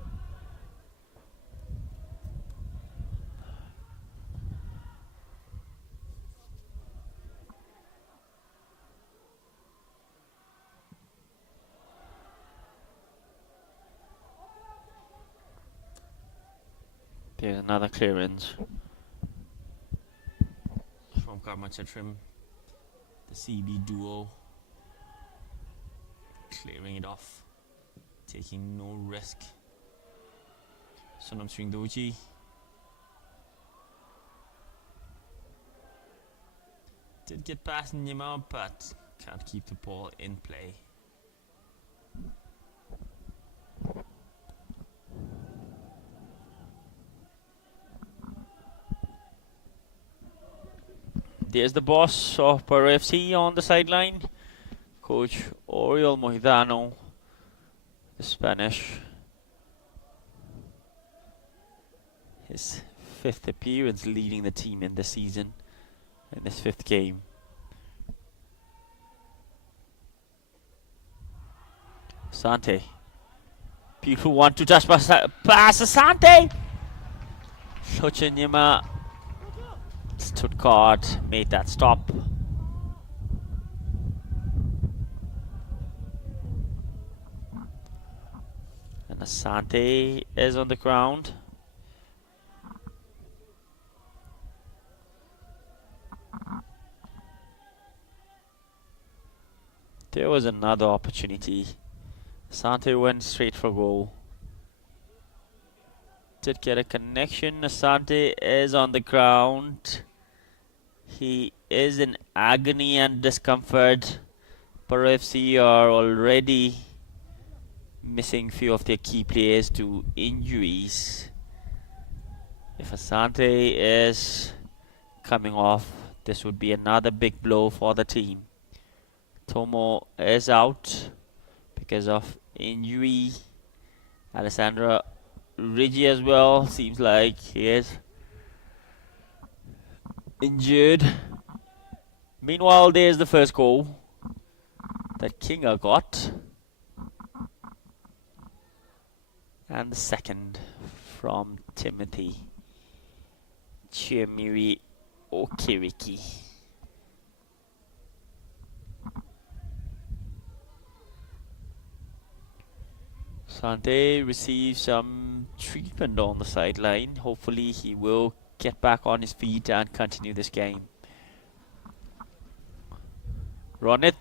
There's another clearance from Karma Chitrim, the CB duo, clearing it off, taking no risk. Sonam Swingdochi did get past Nima, but can't keep the ball in play. There's the boss of Paro FC on the sideline, Coach Oriol Mohidano, the Spanish. His 5th appearance leading the team in the season, in his 5th game. Sante. People want to touch pass Asante. Shochinyama Stuttgart made that stop. And And Asante is on the ground. There was another opportunity. Asante went straight for goal. Did get a connection. Asante is on the ground. He is in agony and discomfort. Paro FC are already missing few of their key players to injuries. If Asante is coming off, this would be another big blow for the team. Tomo is out because of injury. Alessandra Rigi as well, seems like he is injured. Meanwhile, there's the first goal that Kinga got. And the second from Timothy Chimiri Okiriki. Sante receives some treatment on the sideline. Hopefully he will get back on his feet and continue this game. Ronit.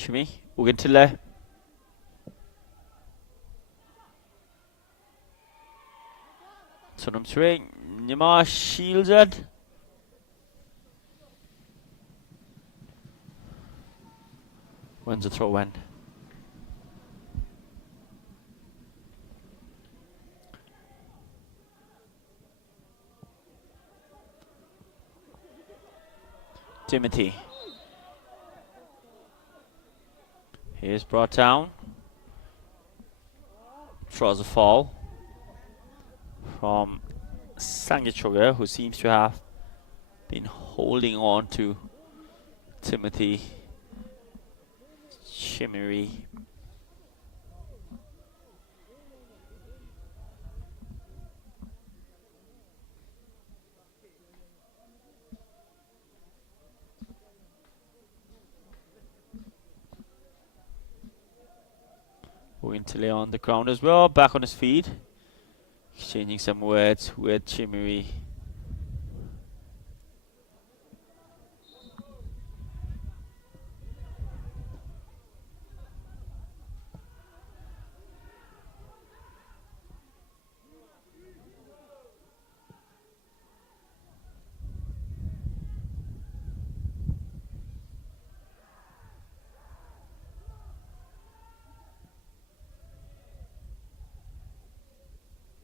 Shimi, Ugentile. Sunum Swing, Nima Shielded. When's the throw in? Timothy. He is brought down. Draws a fall from Sangichoga, who seems to have been holding on to Timothy Chimiri. Wintele on the ground as well, back on his feet. Exchanging some words with Chimiri.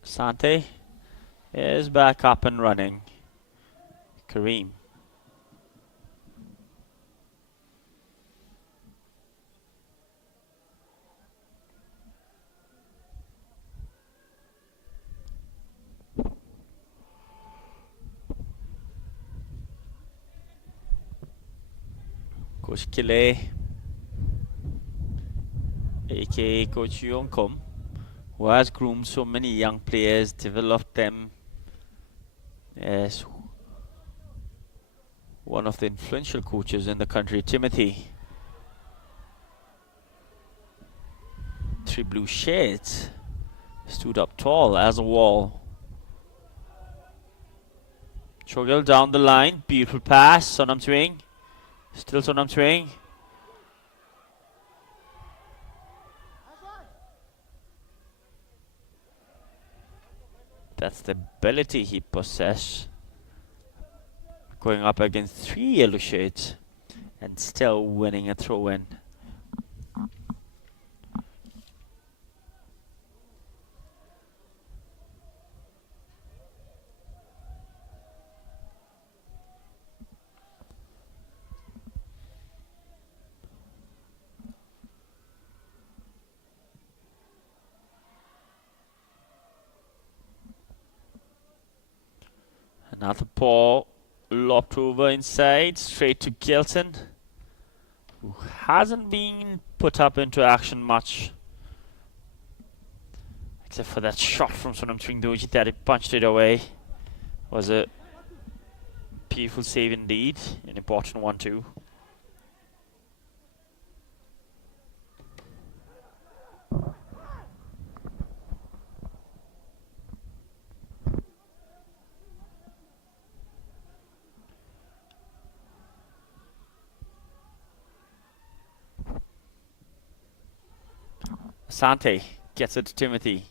Sante is back up and running. Kareem. Coach Kile, aka Coach Yongkom, who has groomed so many young players, developed them as one of the influential coaches in the country. Timothy. 3 blue shades stood up tall as a wall. Chogel down the line, beautiful pass, Sonam Twing. Still Sonam Twing. That's the ability he possesses. Going up against 3 yellow shades and still winning a throw-in. Another ball lopped over inside, straight to Gilton, who hasn't been put up into action much, except for that shot from Sonam Tringdoji that he punched it away. Was a beautiful save indeed, an important one too. Asante gets it to Timothy.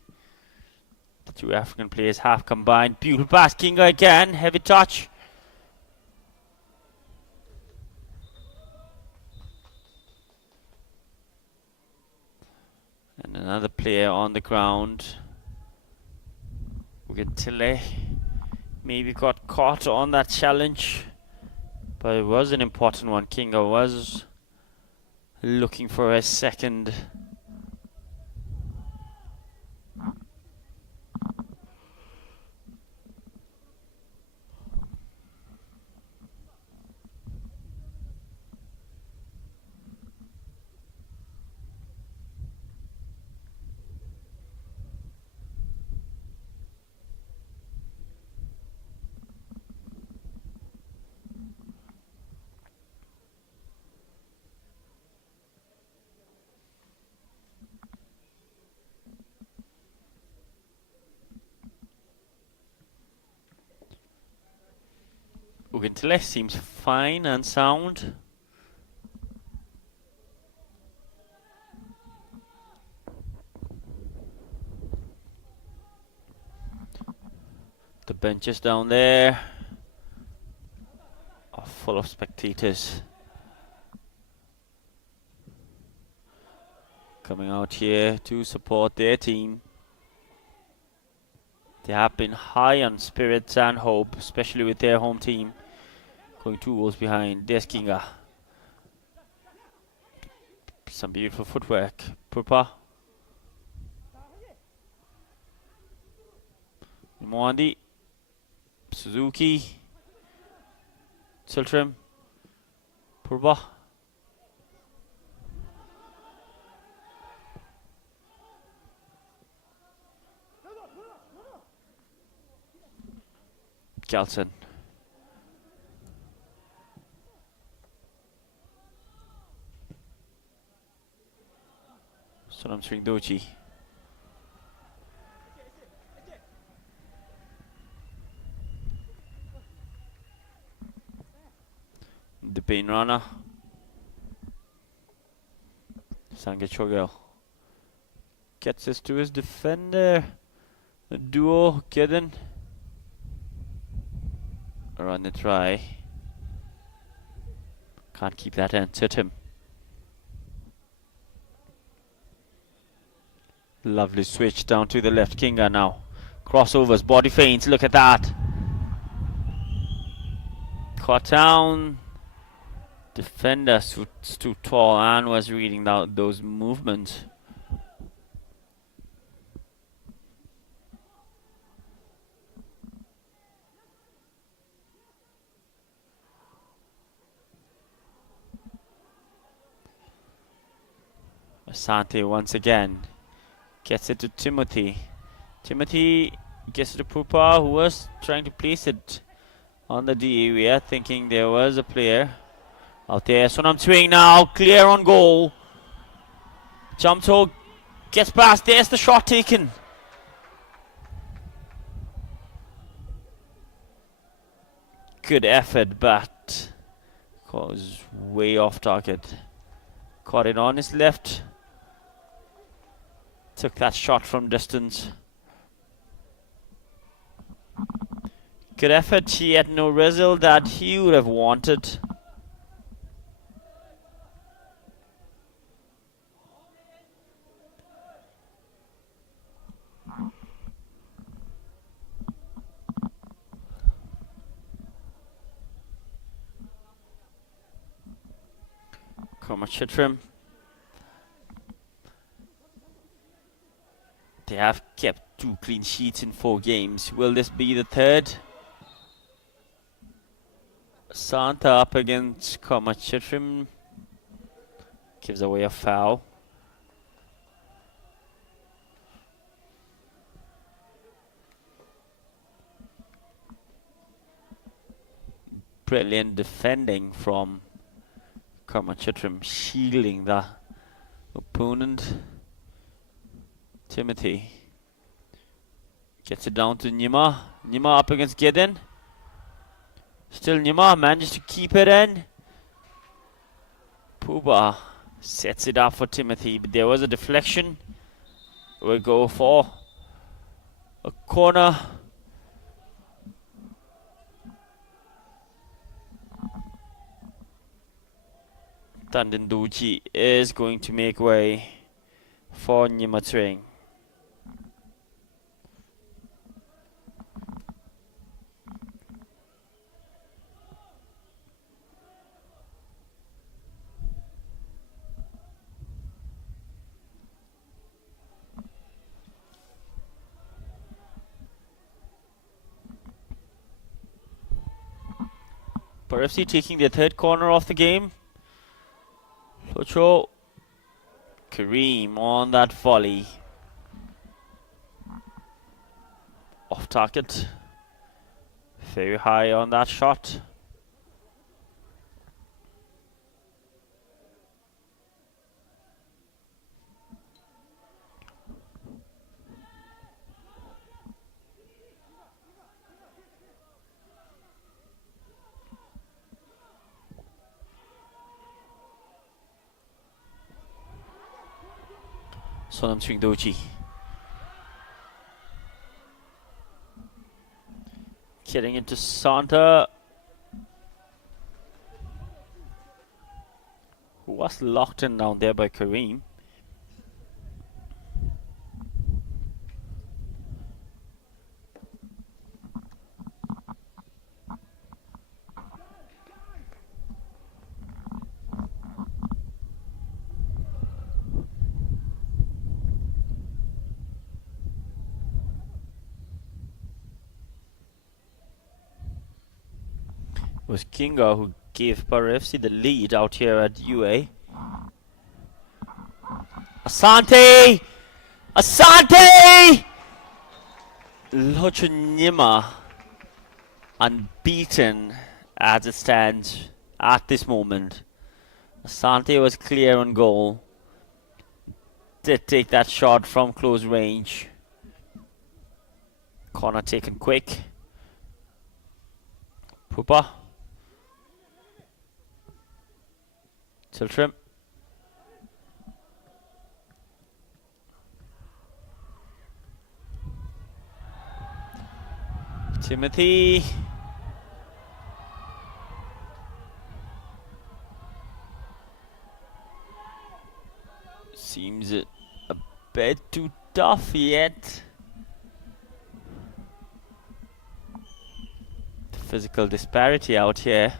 The two African players have combined. Beautiful pass, Kinga again, heavy touch. And another player on the ground. Ugyen maybe got caught on that challenge, but it was an important one. Kinga was looking for a second. Ugyen seems fine and sound. The benches down there are full of spectators coming out here to support their team. They have been high on spirits and hope, especially with their home team going 2 goals behind. There's Kinga. Some beautiful footwork. Purpa. Mwandi. Suzuki. Siltrim. Purpa. Gelson. Sonam Tringdoji. The Pain Rana. Sange Chogel gets this to his defender. The duo Gideon. Run the try. Can't keep that end. Hit him. Lovely switch down to the left. Kinga now. Crossovers, body feints. Look at that. Caught down. Defender was too tall and was reading out those movements. Asante once again gets it to Timothy. Timothy gets it to Pupa, who was trying to place it on the D area, thinking there was a player out there. Sonam Twing now, clear on goal. Jumto gets past, there's the shot taken. Good effort, but was way off target. Caught it on his left. Took that shot from distance. Good effort, he had no result that he would have wanted. Chitrim. They have kept 2 clean sheets in 4 games. Will this be the third? Santa up against Komachitrim. Gives away a foul. Brilliant defending from Komachitrim, shielding the opponent. Timothy gets it down to Nima. Nima up against Gideon. Still Nima manages to keep it in. Puba sets it up for Timothy, but there was a deflection. We'll go for a corner. Tandanduji is going to make way for Nyimatring. Paro FC taking their third corner off the game. Locho. Kareem on that volley. Off target. Very high on that shot. Sonam Swingdochi. Getting into Santa, who was locked in down there by Kareem. It was Kinga who gave Paro FC the lead out here at UA. Asante! Asante! Lochunima unbeaten as it stands at this moment. Asante was clear on goal. Did take that shot from close range. Corner taken quick. Pupa. Tiltrim. Timothy. Seems a bit too tough yet. The physical disparity out here.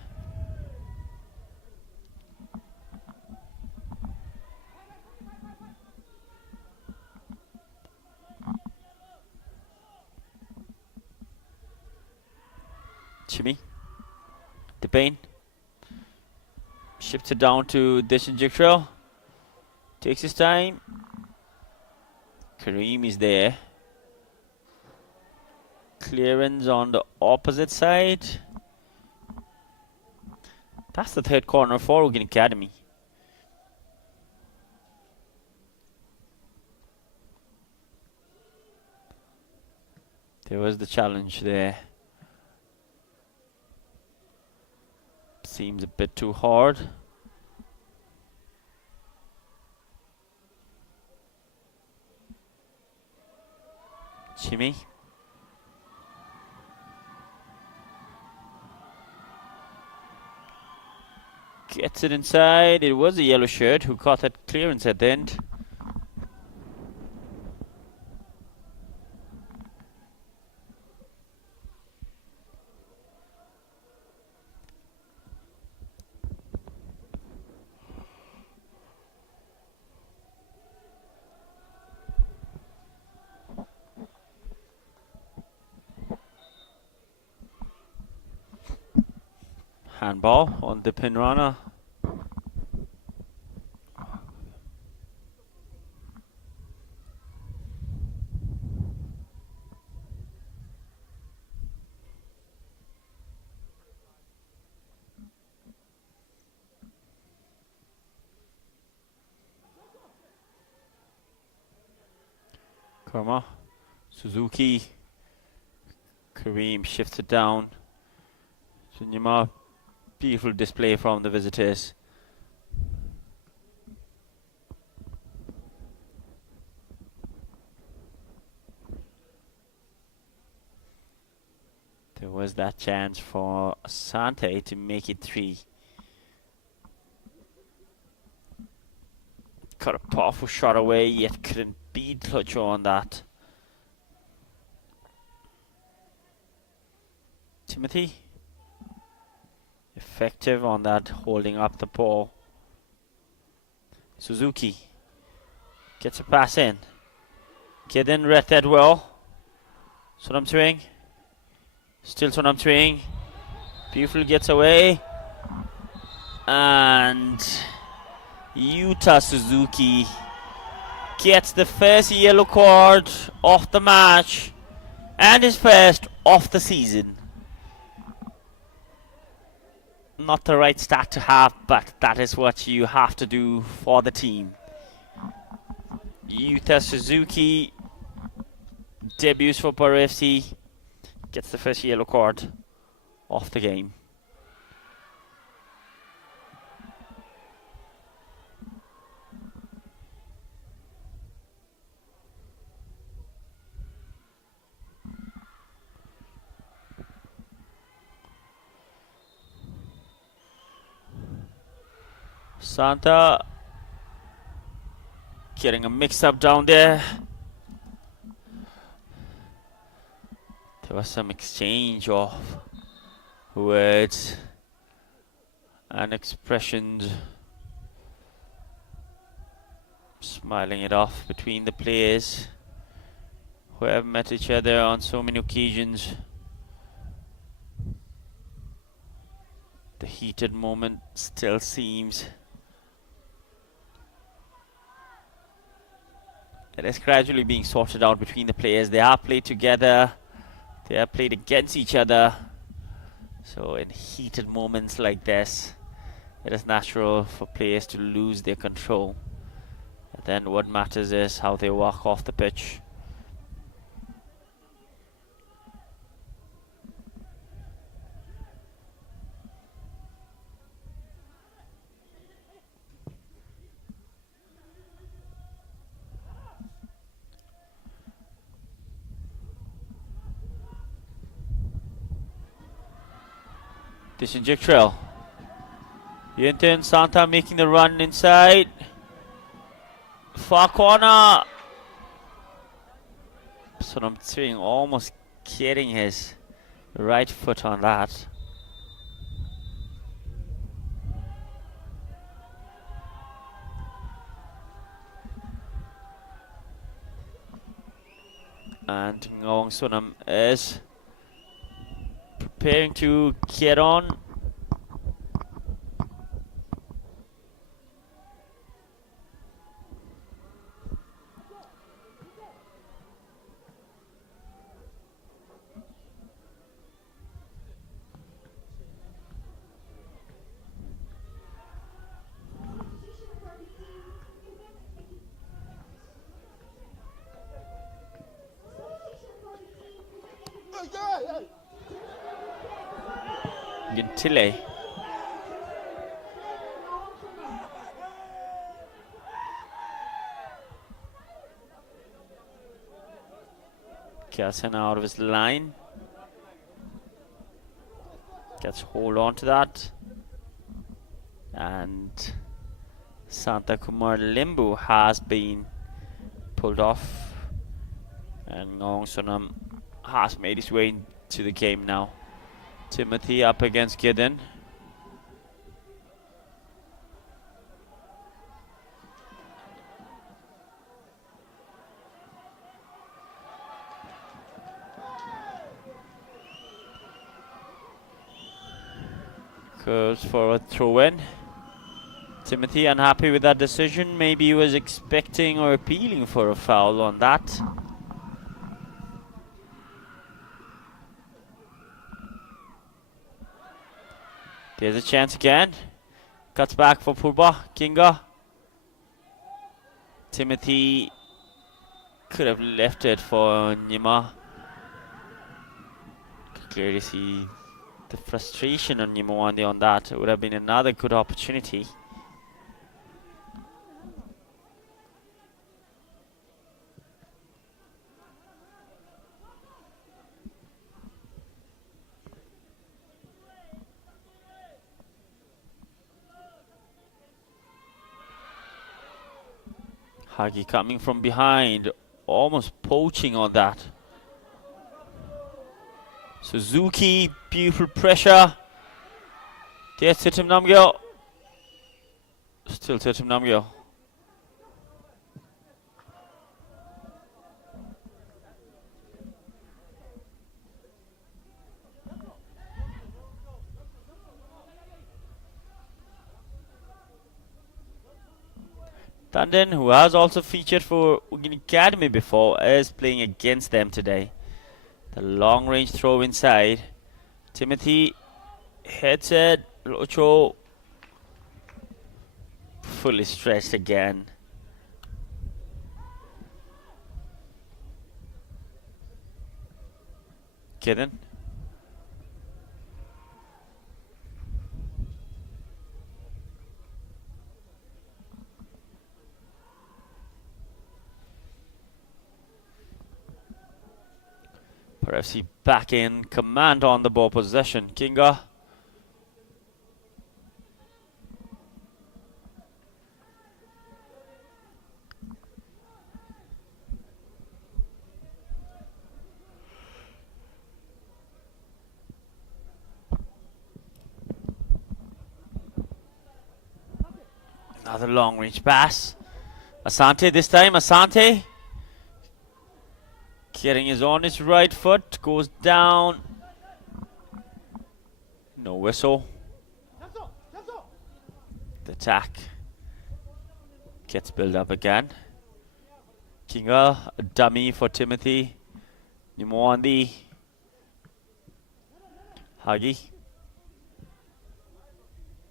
Jimmy. Debane. Ships it down to Disinjectro. Takes his time. Kareem is there. Clearance on the opposite side. That's the third corner for Ugyen Academy. There was the challenge there. Seems a bit too hard. Jimmy. Gets it inside. It was a yellow shirt who caught that clearance at the end. Handball on the pin runner. Karma. Suzuki. Kareem shifts it down. Sunyama. Beautiful display from the visitors. There was that chance for Sante to make it 3. Got a powerful shot away, yet couldn't beat Clutch on that. Timothy, effective on that, holding up the ball. Suzuki gets a pass in. Kidden read that well. Sonam Twing. Still Sonam Twing. Beautiful gets away. And Yuta Suzuki gets the first yellow card of the match and his first of the season. Not the right stat to have, but that is what you have to do for the team. Yuta Suzuki debuts for Paro FC, gets the first yellow card of the game. Santa getting a mix-up down there. There was some exchange of words and expressions, smiling it off between the players who have met each other on so many occasions. The heated moment still seems. It is gradually being sorted out between the players. They have played together. They have played against each other. So in heated moments like this, it is natural for players to lose their control. And then what matters is how they walk off the pitch. Disinject trail. Yenten Santa making the run inside. Far corner. Sonam Tsing almost getting his right foot on that. And Ngong Sonam is preparing to get on. Gentile. Gets him out of his line. Gets hold on to that. And Santa Kumar Limbu has been pulled off. And Ngong Sonam has made his way into the game now. Timothy up against Gideon. Goes for a throw-in. Timothy unhappy with that decision. Maybe he was expecting or appealing for a foul on that. There's a chance again. Cuts back for Purba. Kinga. Timothy could have left it for Nyima. Could clearly see the frustration on Nyimawandi on that. It would have been another good opportunity. Hagi coming from behind, almost poaching on that. Suzuki, beautiful pressure. There's Titim Namgyo. Still Titim Namgyo. Tandon, who has also featured for Ugyen Academy before, is playing against them today. The long range throw inside. Timothy hits it. Locho fully stretched again. Kidding. Paro FC back in command on the ball possession. Kinga. Another long range pass. Asante this time. Asante getting his on his right foot, goes down. No whistle. The attack gets built up again. Kinga, a dummy for Timothy. Nimwandi. Hagi.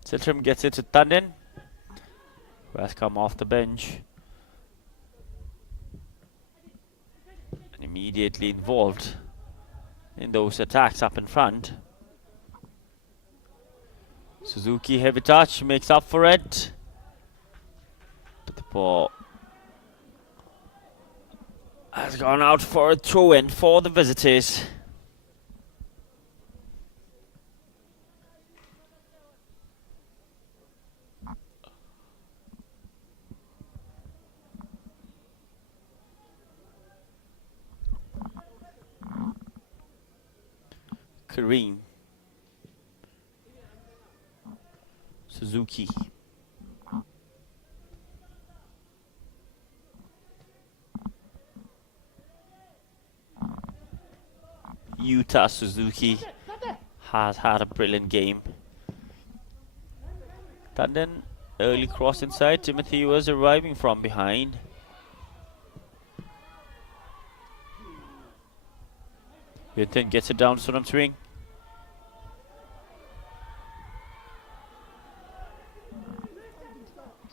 Siltram gets it to Tandon, who has come off the bench. Immediately involved in those attacks up in front. Suzuki, heavy touch, makes up for it. But the ball has gone out for a throw-in for the visitors. Kareem. Suzuki. Utah Suzuki has had a brilliant game. Tandon, early cross inside. Timothy was arriving from behind. Ugyen gets it down Sunam swing.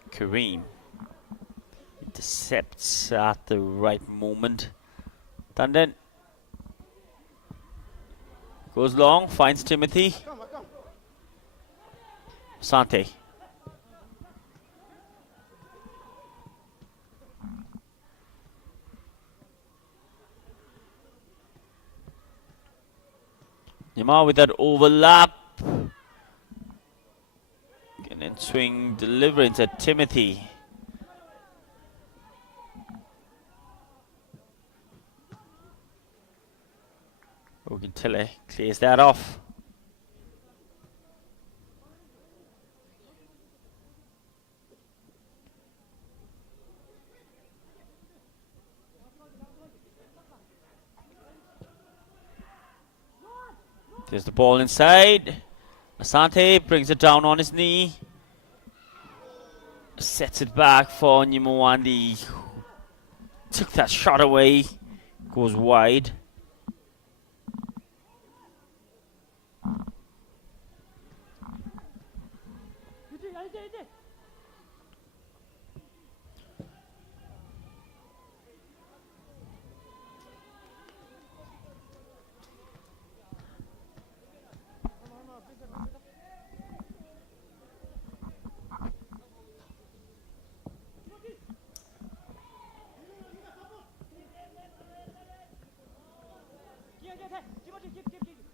Kareem intercepts at the right moment. Tandon goes long, finds Timothy. Sante. Yama with that overlap. And then swing deliverance at Timothy. Ogintele clears that off. There's the ball inside. Asante brings it down on his knee. Sets it back for Nyimawandi. Took that shot away. Goes wide.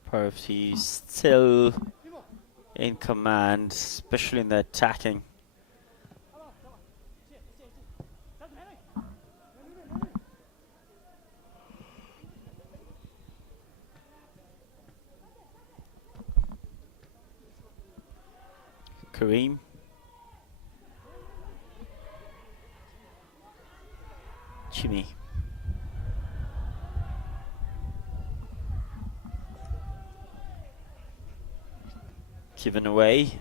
Perhaps he's still in command, especially in the attacking. Kareem. Jimmy. Given away.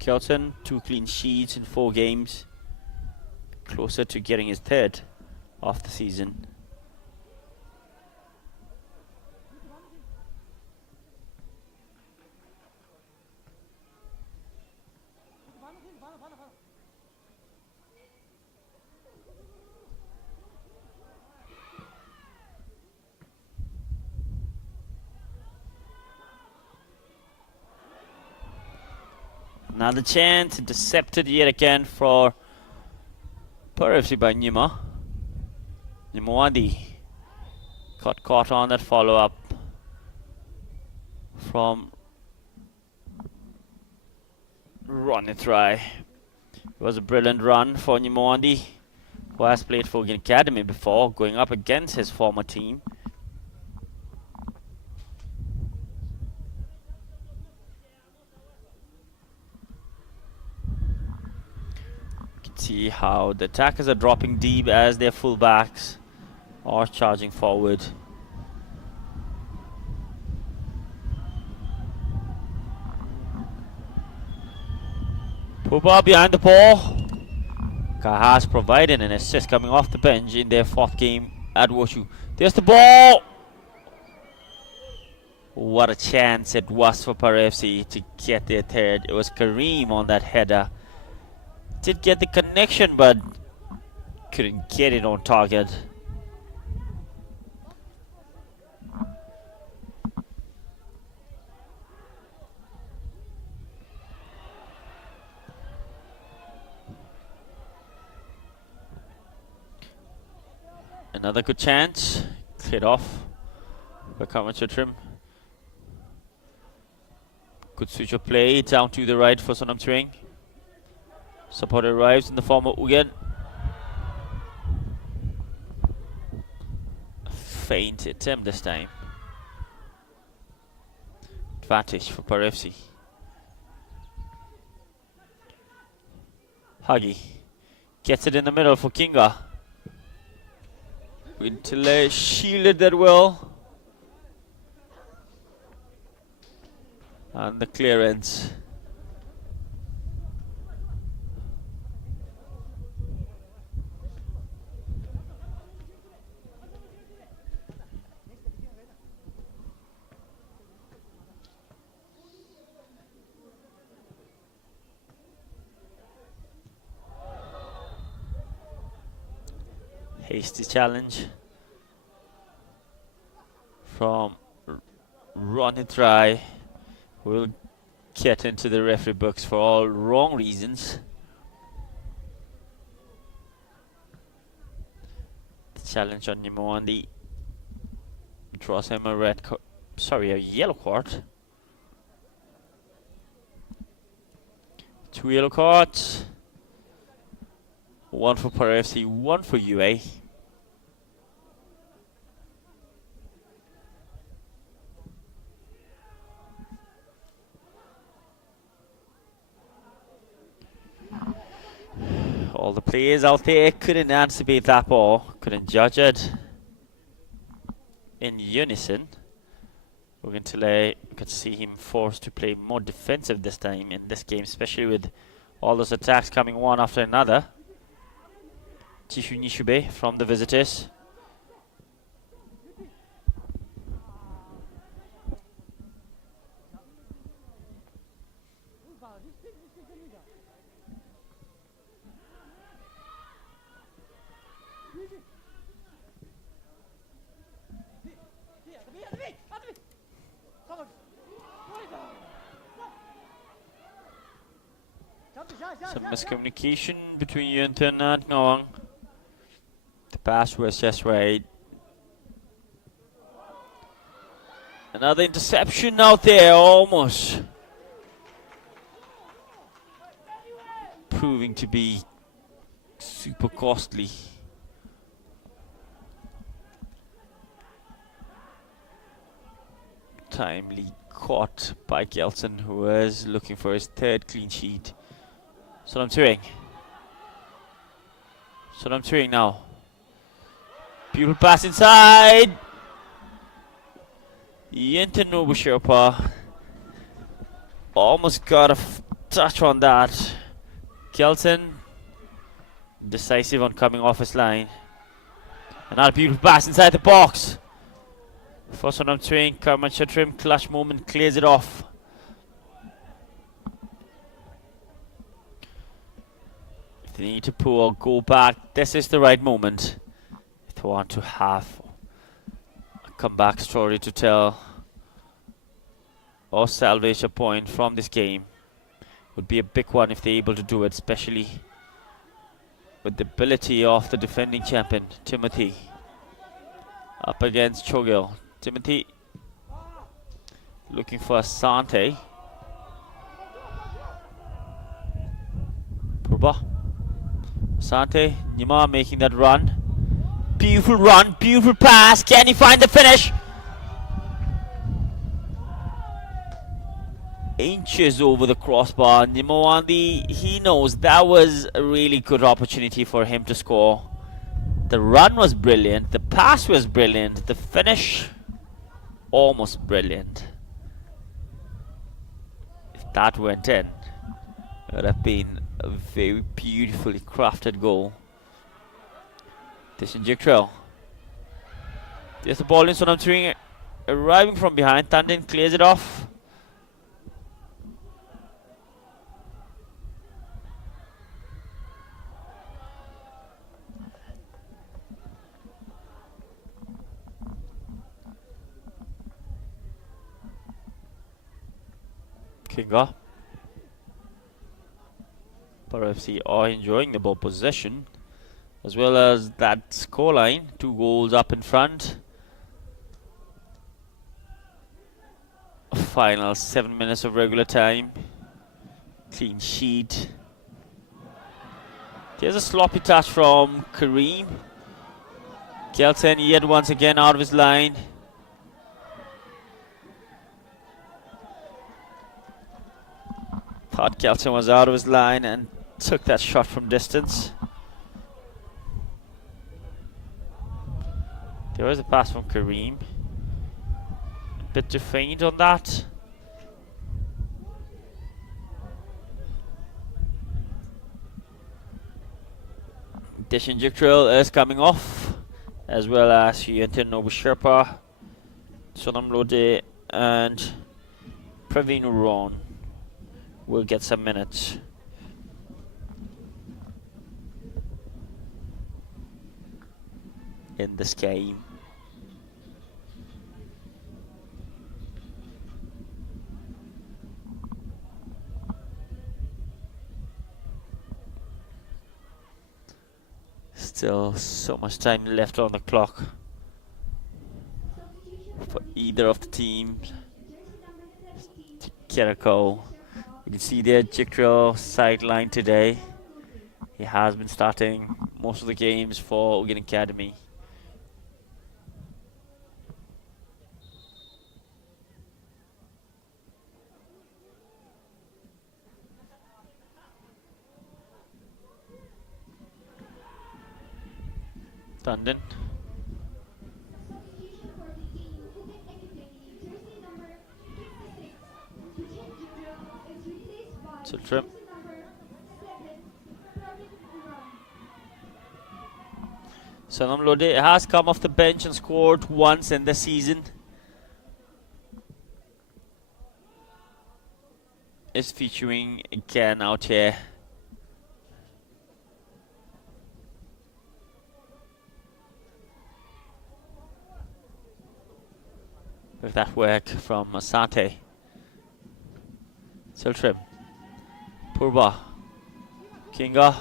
Kelton, 2 clean sheets in 4 games. Closer to getting his 3rd of the season. Another chance, intercepted yet again for Paro FC by Nyima. Nyimawandi got caught on that follow-up from Ronithrai. It was a brilliant run for Nyimawandi, who has played for Ugyen Academy before, going up against his former team. See how the attackers are dropping deep as their fullbacks are charging forward. Puba behind the ball. Kahas provided an assist coming off the bench in their 4th game at Wushu. There's the ball. What a chance it was for Paro FC to get their 3rd. It was Kareem on that header. Did get the connection, but couldn't get it on target. Another good chance. Cleared off by Kamatratrim. Good switch of play down to the right for Sonam Twing. Support arrives in the form of Ugyen. Faint attempt this time. Advantage for Paro FC. Huggy gets it in the middle for Kinga. Wintele shielded that well. And the clearance. Hasty challenge from Ronithrai. Will get into the referee books for all wrong reasons. The challenge on Nyimawandi draws him a a yellow card. 2 yellow cards. 1 for Paro FC, 1 for UA. all the players out there couldn't anticipate that ball, couldn't judge it in unison. We could see him forced to play more defensive this time in this game, especially with all those attacks coming one after another. Chishu Nishube from the visitors. Some miscommunication between Ugyen and Ngawang. The pass was just right. Another interception out there, almost proving to be super costly. Timely caught by Gelson, who was looking for his third clean sheet. Sonam Turing now. Beautiful pass inside. Yenta Nobu Sherpa almost got a touch on that. Kelson decisive on coming off his line. Another beautiful pass inside the box. For Sonam Turing, Karman Chatrim, clutch moment, clears it off. If they need to pull or go back, this is the right moment. If they want to have a comeback story to tell or salvage a point from this game, would be a big one if they're able to do it, especially with the ability of the defending champion, Timothy, up against Chogil. Timothy looking for Asante. Purba. Asante, Nima making that run. Beautiful run, beautiful pass. Can he find the finish? Inches over the crossbar. Nimawandi, he knows that was a really good opportunity for him to score. The run was brilliant, the pass was brilliant, the finish almost brilliant. If that went in, it would have been a very beautifully crafted goal. This Injectrail. There's the ball in Sonam Turing arriving from behind. Tandin clears it off. Kinga. Paro FC are enjoying the ball possession as well as that scoreline. 2 goals up in front. Final 7 minutes of regular time. Clean sheet. There's a sloppy touch from Kareem. Kelsen yet once again out of his line. Thought Kelsen was out of his line and took that shot from distance. There was a pass from Kareem. A bit too faint on that. Dish Injectrail is coming off, as well as Yuentin Nobu Sherpa, Sonam Lode and Praveen Uron will get some minutes. In this game. Still so much time left on the clock for either of the teams to get a goal. You can see there Jikro sideline today. He has been starting most of the games for Ugyen Academy. London. Substitution for the team Ugyen jersey number 56. Ugyen is replaced by Children. jersey number 7, Sanam Lode has come off the bench and scored once in the season. Is featuring again out here. With that work from Asante. Siltrim. Purba. Kinga.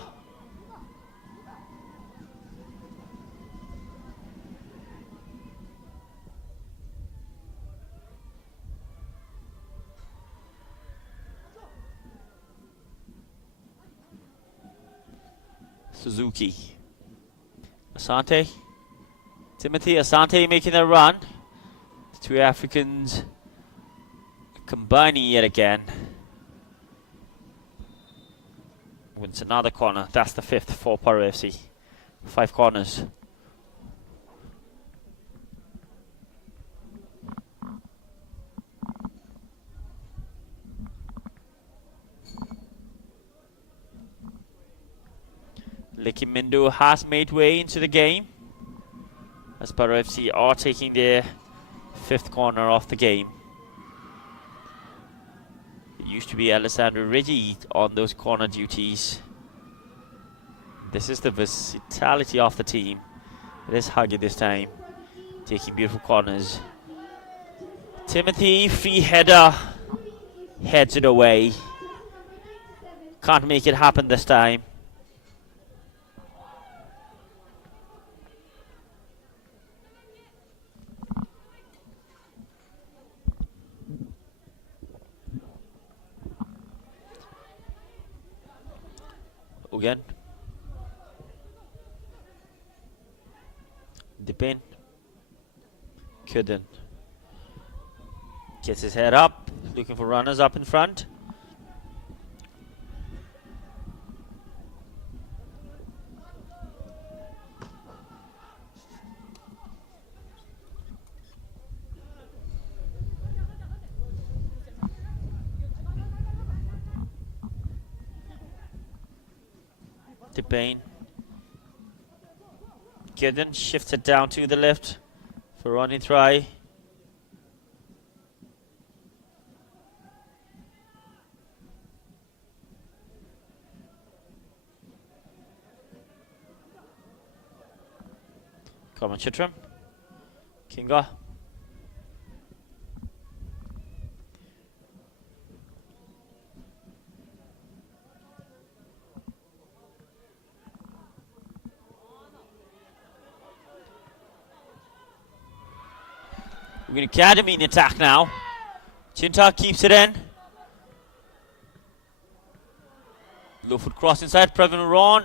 Suzuki. Asante. Timothy Asante making a run. The two Africans combining yet again. Wins another corner. That's the 5th for Paro FC. 5 corners. Licky Mindo has made way into the game as Paro FC are taking their 5th corner off the game. It used to be Alessandro Reggi on those corner duties. This is the versatility of the team. It is Huggy this time, taking beautiful corners. Timothy, free header, heads it away. Can't make it happen this time. Ugyen. Dipin. Couldn't. Gets his head up, looking for runners up in front. Dipin. Gideon shifts it down to the left for running try. Come on, Chitram. Kinga. We're going to Academy in attack now. Chinta keeps it in. Low foot cross inside. Previn Ron.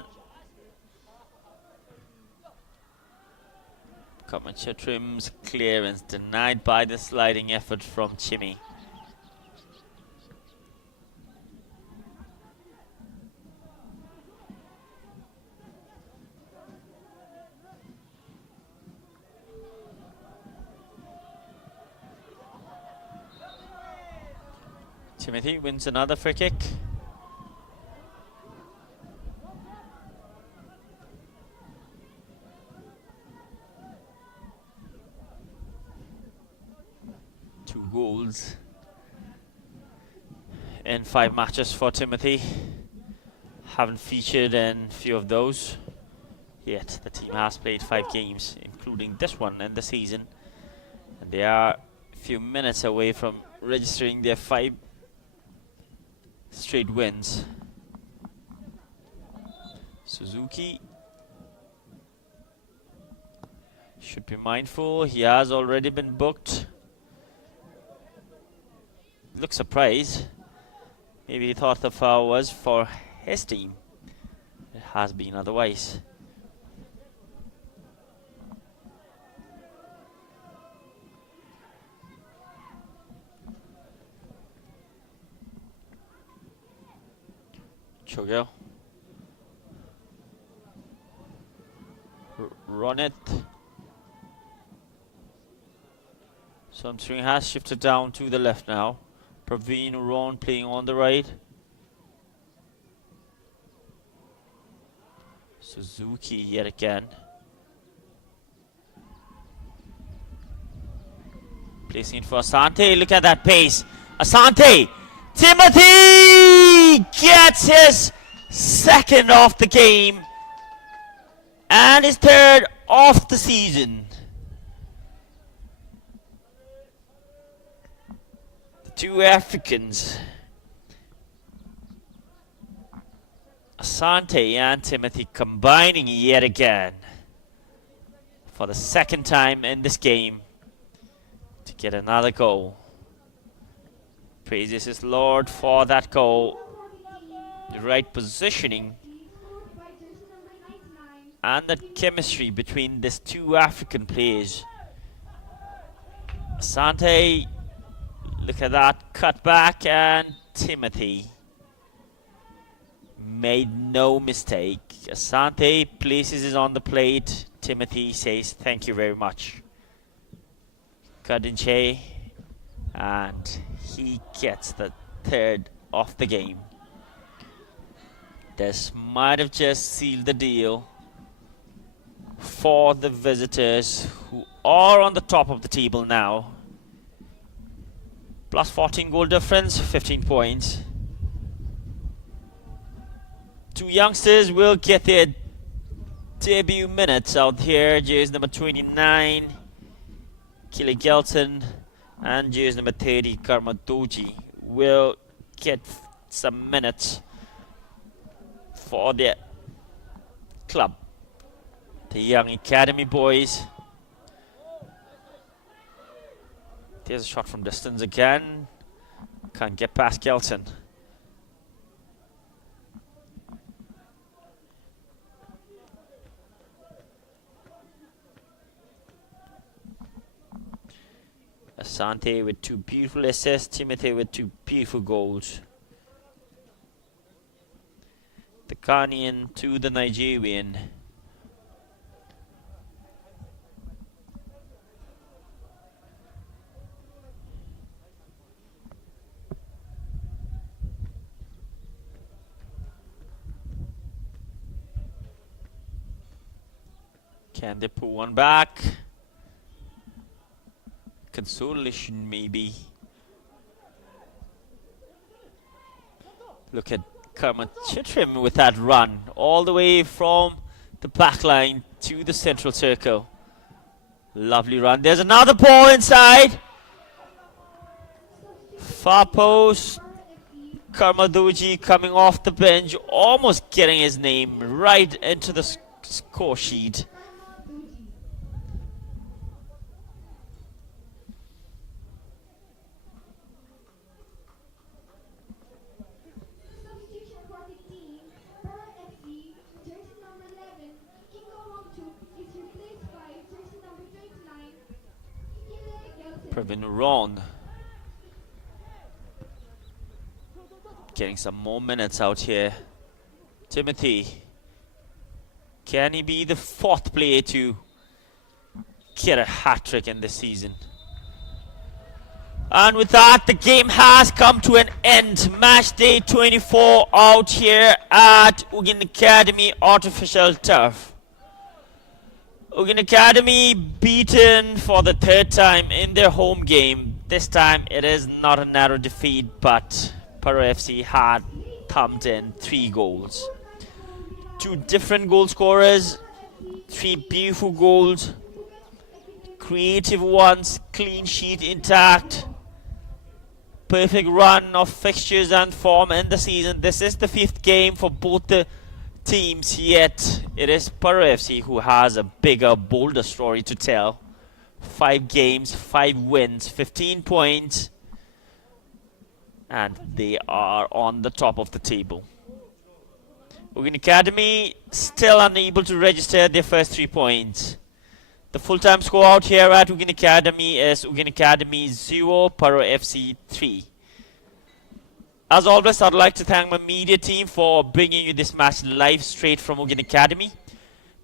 Chitrim's clearance denied by the sliding effort from Chimmy. Timothy wins another free kick. Two goals in 5 matches for Timothy. Haven't featured in few of those yet. The team has played 5 games, including this one in the season, and they are a few minutes away from registering their 5 straight wins. Suzuki should be mindful. He has already been booked. Looks surprised. Maybe he thought the foul was for his team. It has been otherwise. Chogel. Ronit. Something has shifted down to the left now. Praveen Ron playing on the right. Suzuki yet again. Placing it for Asante. Look at that pace. Asante! Timothy gets his second of the game and his third of the season. The two Africans, Asante and Timothy, combining yet again for the second time in this game to get another goal. Praises his Lord for that goal, the right positioning, and that chemistry between these two African players. Asante, look at that cut back, and Timothy made no mistake. Asante places it on the plate. Timothy says thank you very much. Kadinche, and he gets the third of the game. This might have just sealed the deal for the visitors, who are on the top of the table now. Plus 14 goal difference, 15 points. Two youngsters will get their debut minutes out here. Jersey number 29, Kili Gelton, and jersey number 30, Karmadoji, will get some minutes for their club. The young academy boys. There's a shot from distance again. Can't get past Gelton. Asante with two beautiful assists, Timothy with two beautiful goals. The Ghanaian to the Nigerian. Can they pull one back? Consolation maybe. Look at Karma Chitrim with that run all the way from the back line to the central circle. Lovely run. There's another ball inside. Far post. Karmadoji coming off the bench, almost getting his name right into the score sheet. Substitution for the team, Paro FC, jersey number 11, Kingo Wangchuk is replaced by jersey number 29, Kile Gelton. Praveen Ron getting some more minutes out here. Timothy, can he be the fourth player to get a hat-trick in this season? And with that, the game has come to an end. Match day 24 out here at Ugyen Academy Artificial Turf. Ugyen Academy beaten for the third time in their home game. This time it is not a narrow defeat, but Paro FC had thumped in 3 goals. 2 different goal scorers, 3 beautiful goals, creative ones, clean sheet intact. Perfect run of fixtures and form in the season. This is the 5th game for both the teams, yet it is Paro FC who has a bigger, bolder story to tell. 5 games, 5 wins, 15 points, and they are on the top of the table. Ugyen Academy still unable to register their first 3 points. The full-time score out here at Ugyen Academy is Ugyen Academy 0, Paro FC 3. As always, I'd like to thank my media team for bringing you this match live straight from Ugyen Academy.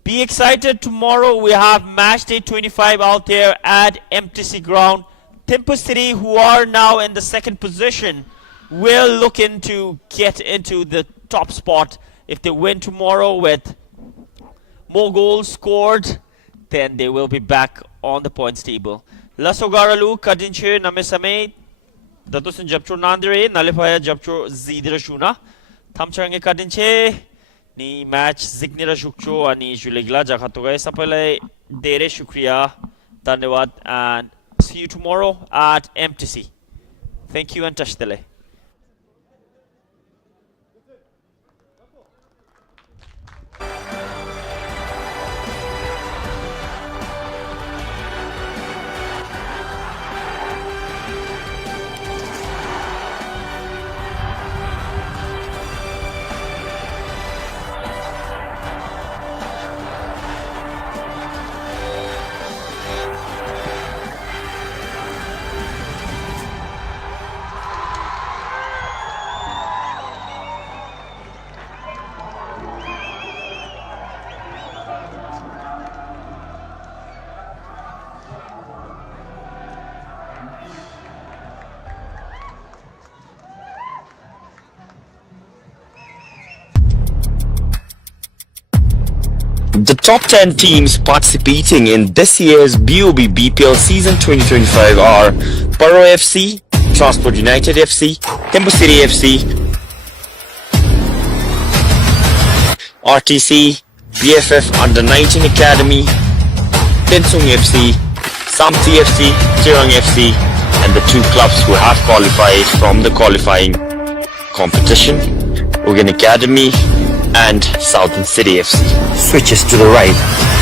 Be Be excited. Tomorrow we have match day 25 out there at MTC ground. Thimphu City, who are now in the second position, will look into get into the top spot. If they win tomorrow with more goals scored, then they will be back on the points table. Lasogaralu kadinche namesame datusin japcho nandre nalipaya japcho zidra shuna thamchange kadinche ni match zignira shukcho ani julegla jakhatogai sapalai dere shukriya dhanyawad and see you tomorrow at MTC. Thank you and tashdale. The top 10 teams participating in this year's BoB BPL season 2025 are Paro FC, Transport United FC, Thimphu City FC, RTC, BFF Under-19 Academy, Tensung FC, Samti FC, Chirang FC, and the two clubs who have qualified from the qualifying competition, Ugyen Academy and Southern City FC. Switches to the right,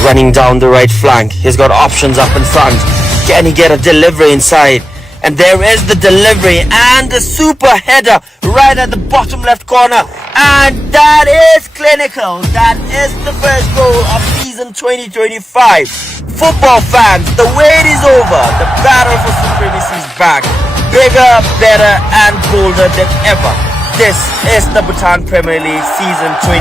running down the right flank. He's got options up in front. Can he get a delivery inside? And there is the delivery and the super header right at the bottom left corner. And that is clinical. That is the first goal of season 2025. Football fans, the wait is over. The battle for supremacy is back. Bigger, better and bolder than ever. This is the Bhutan Premier League season 20.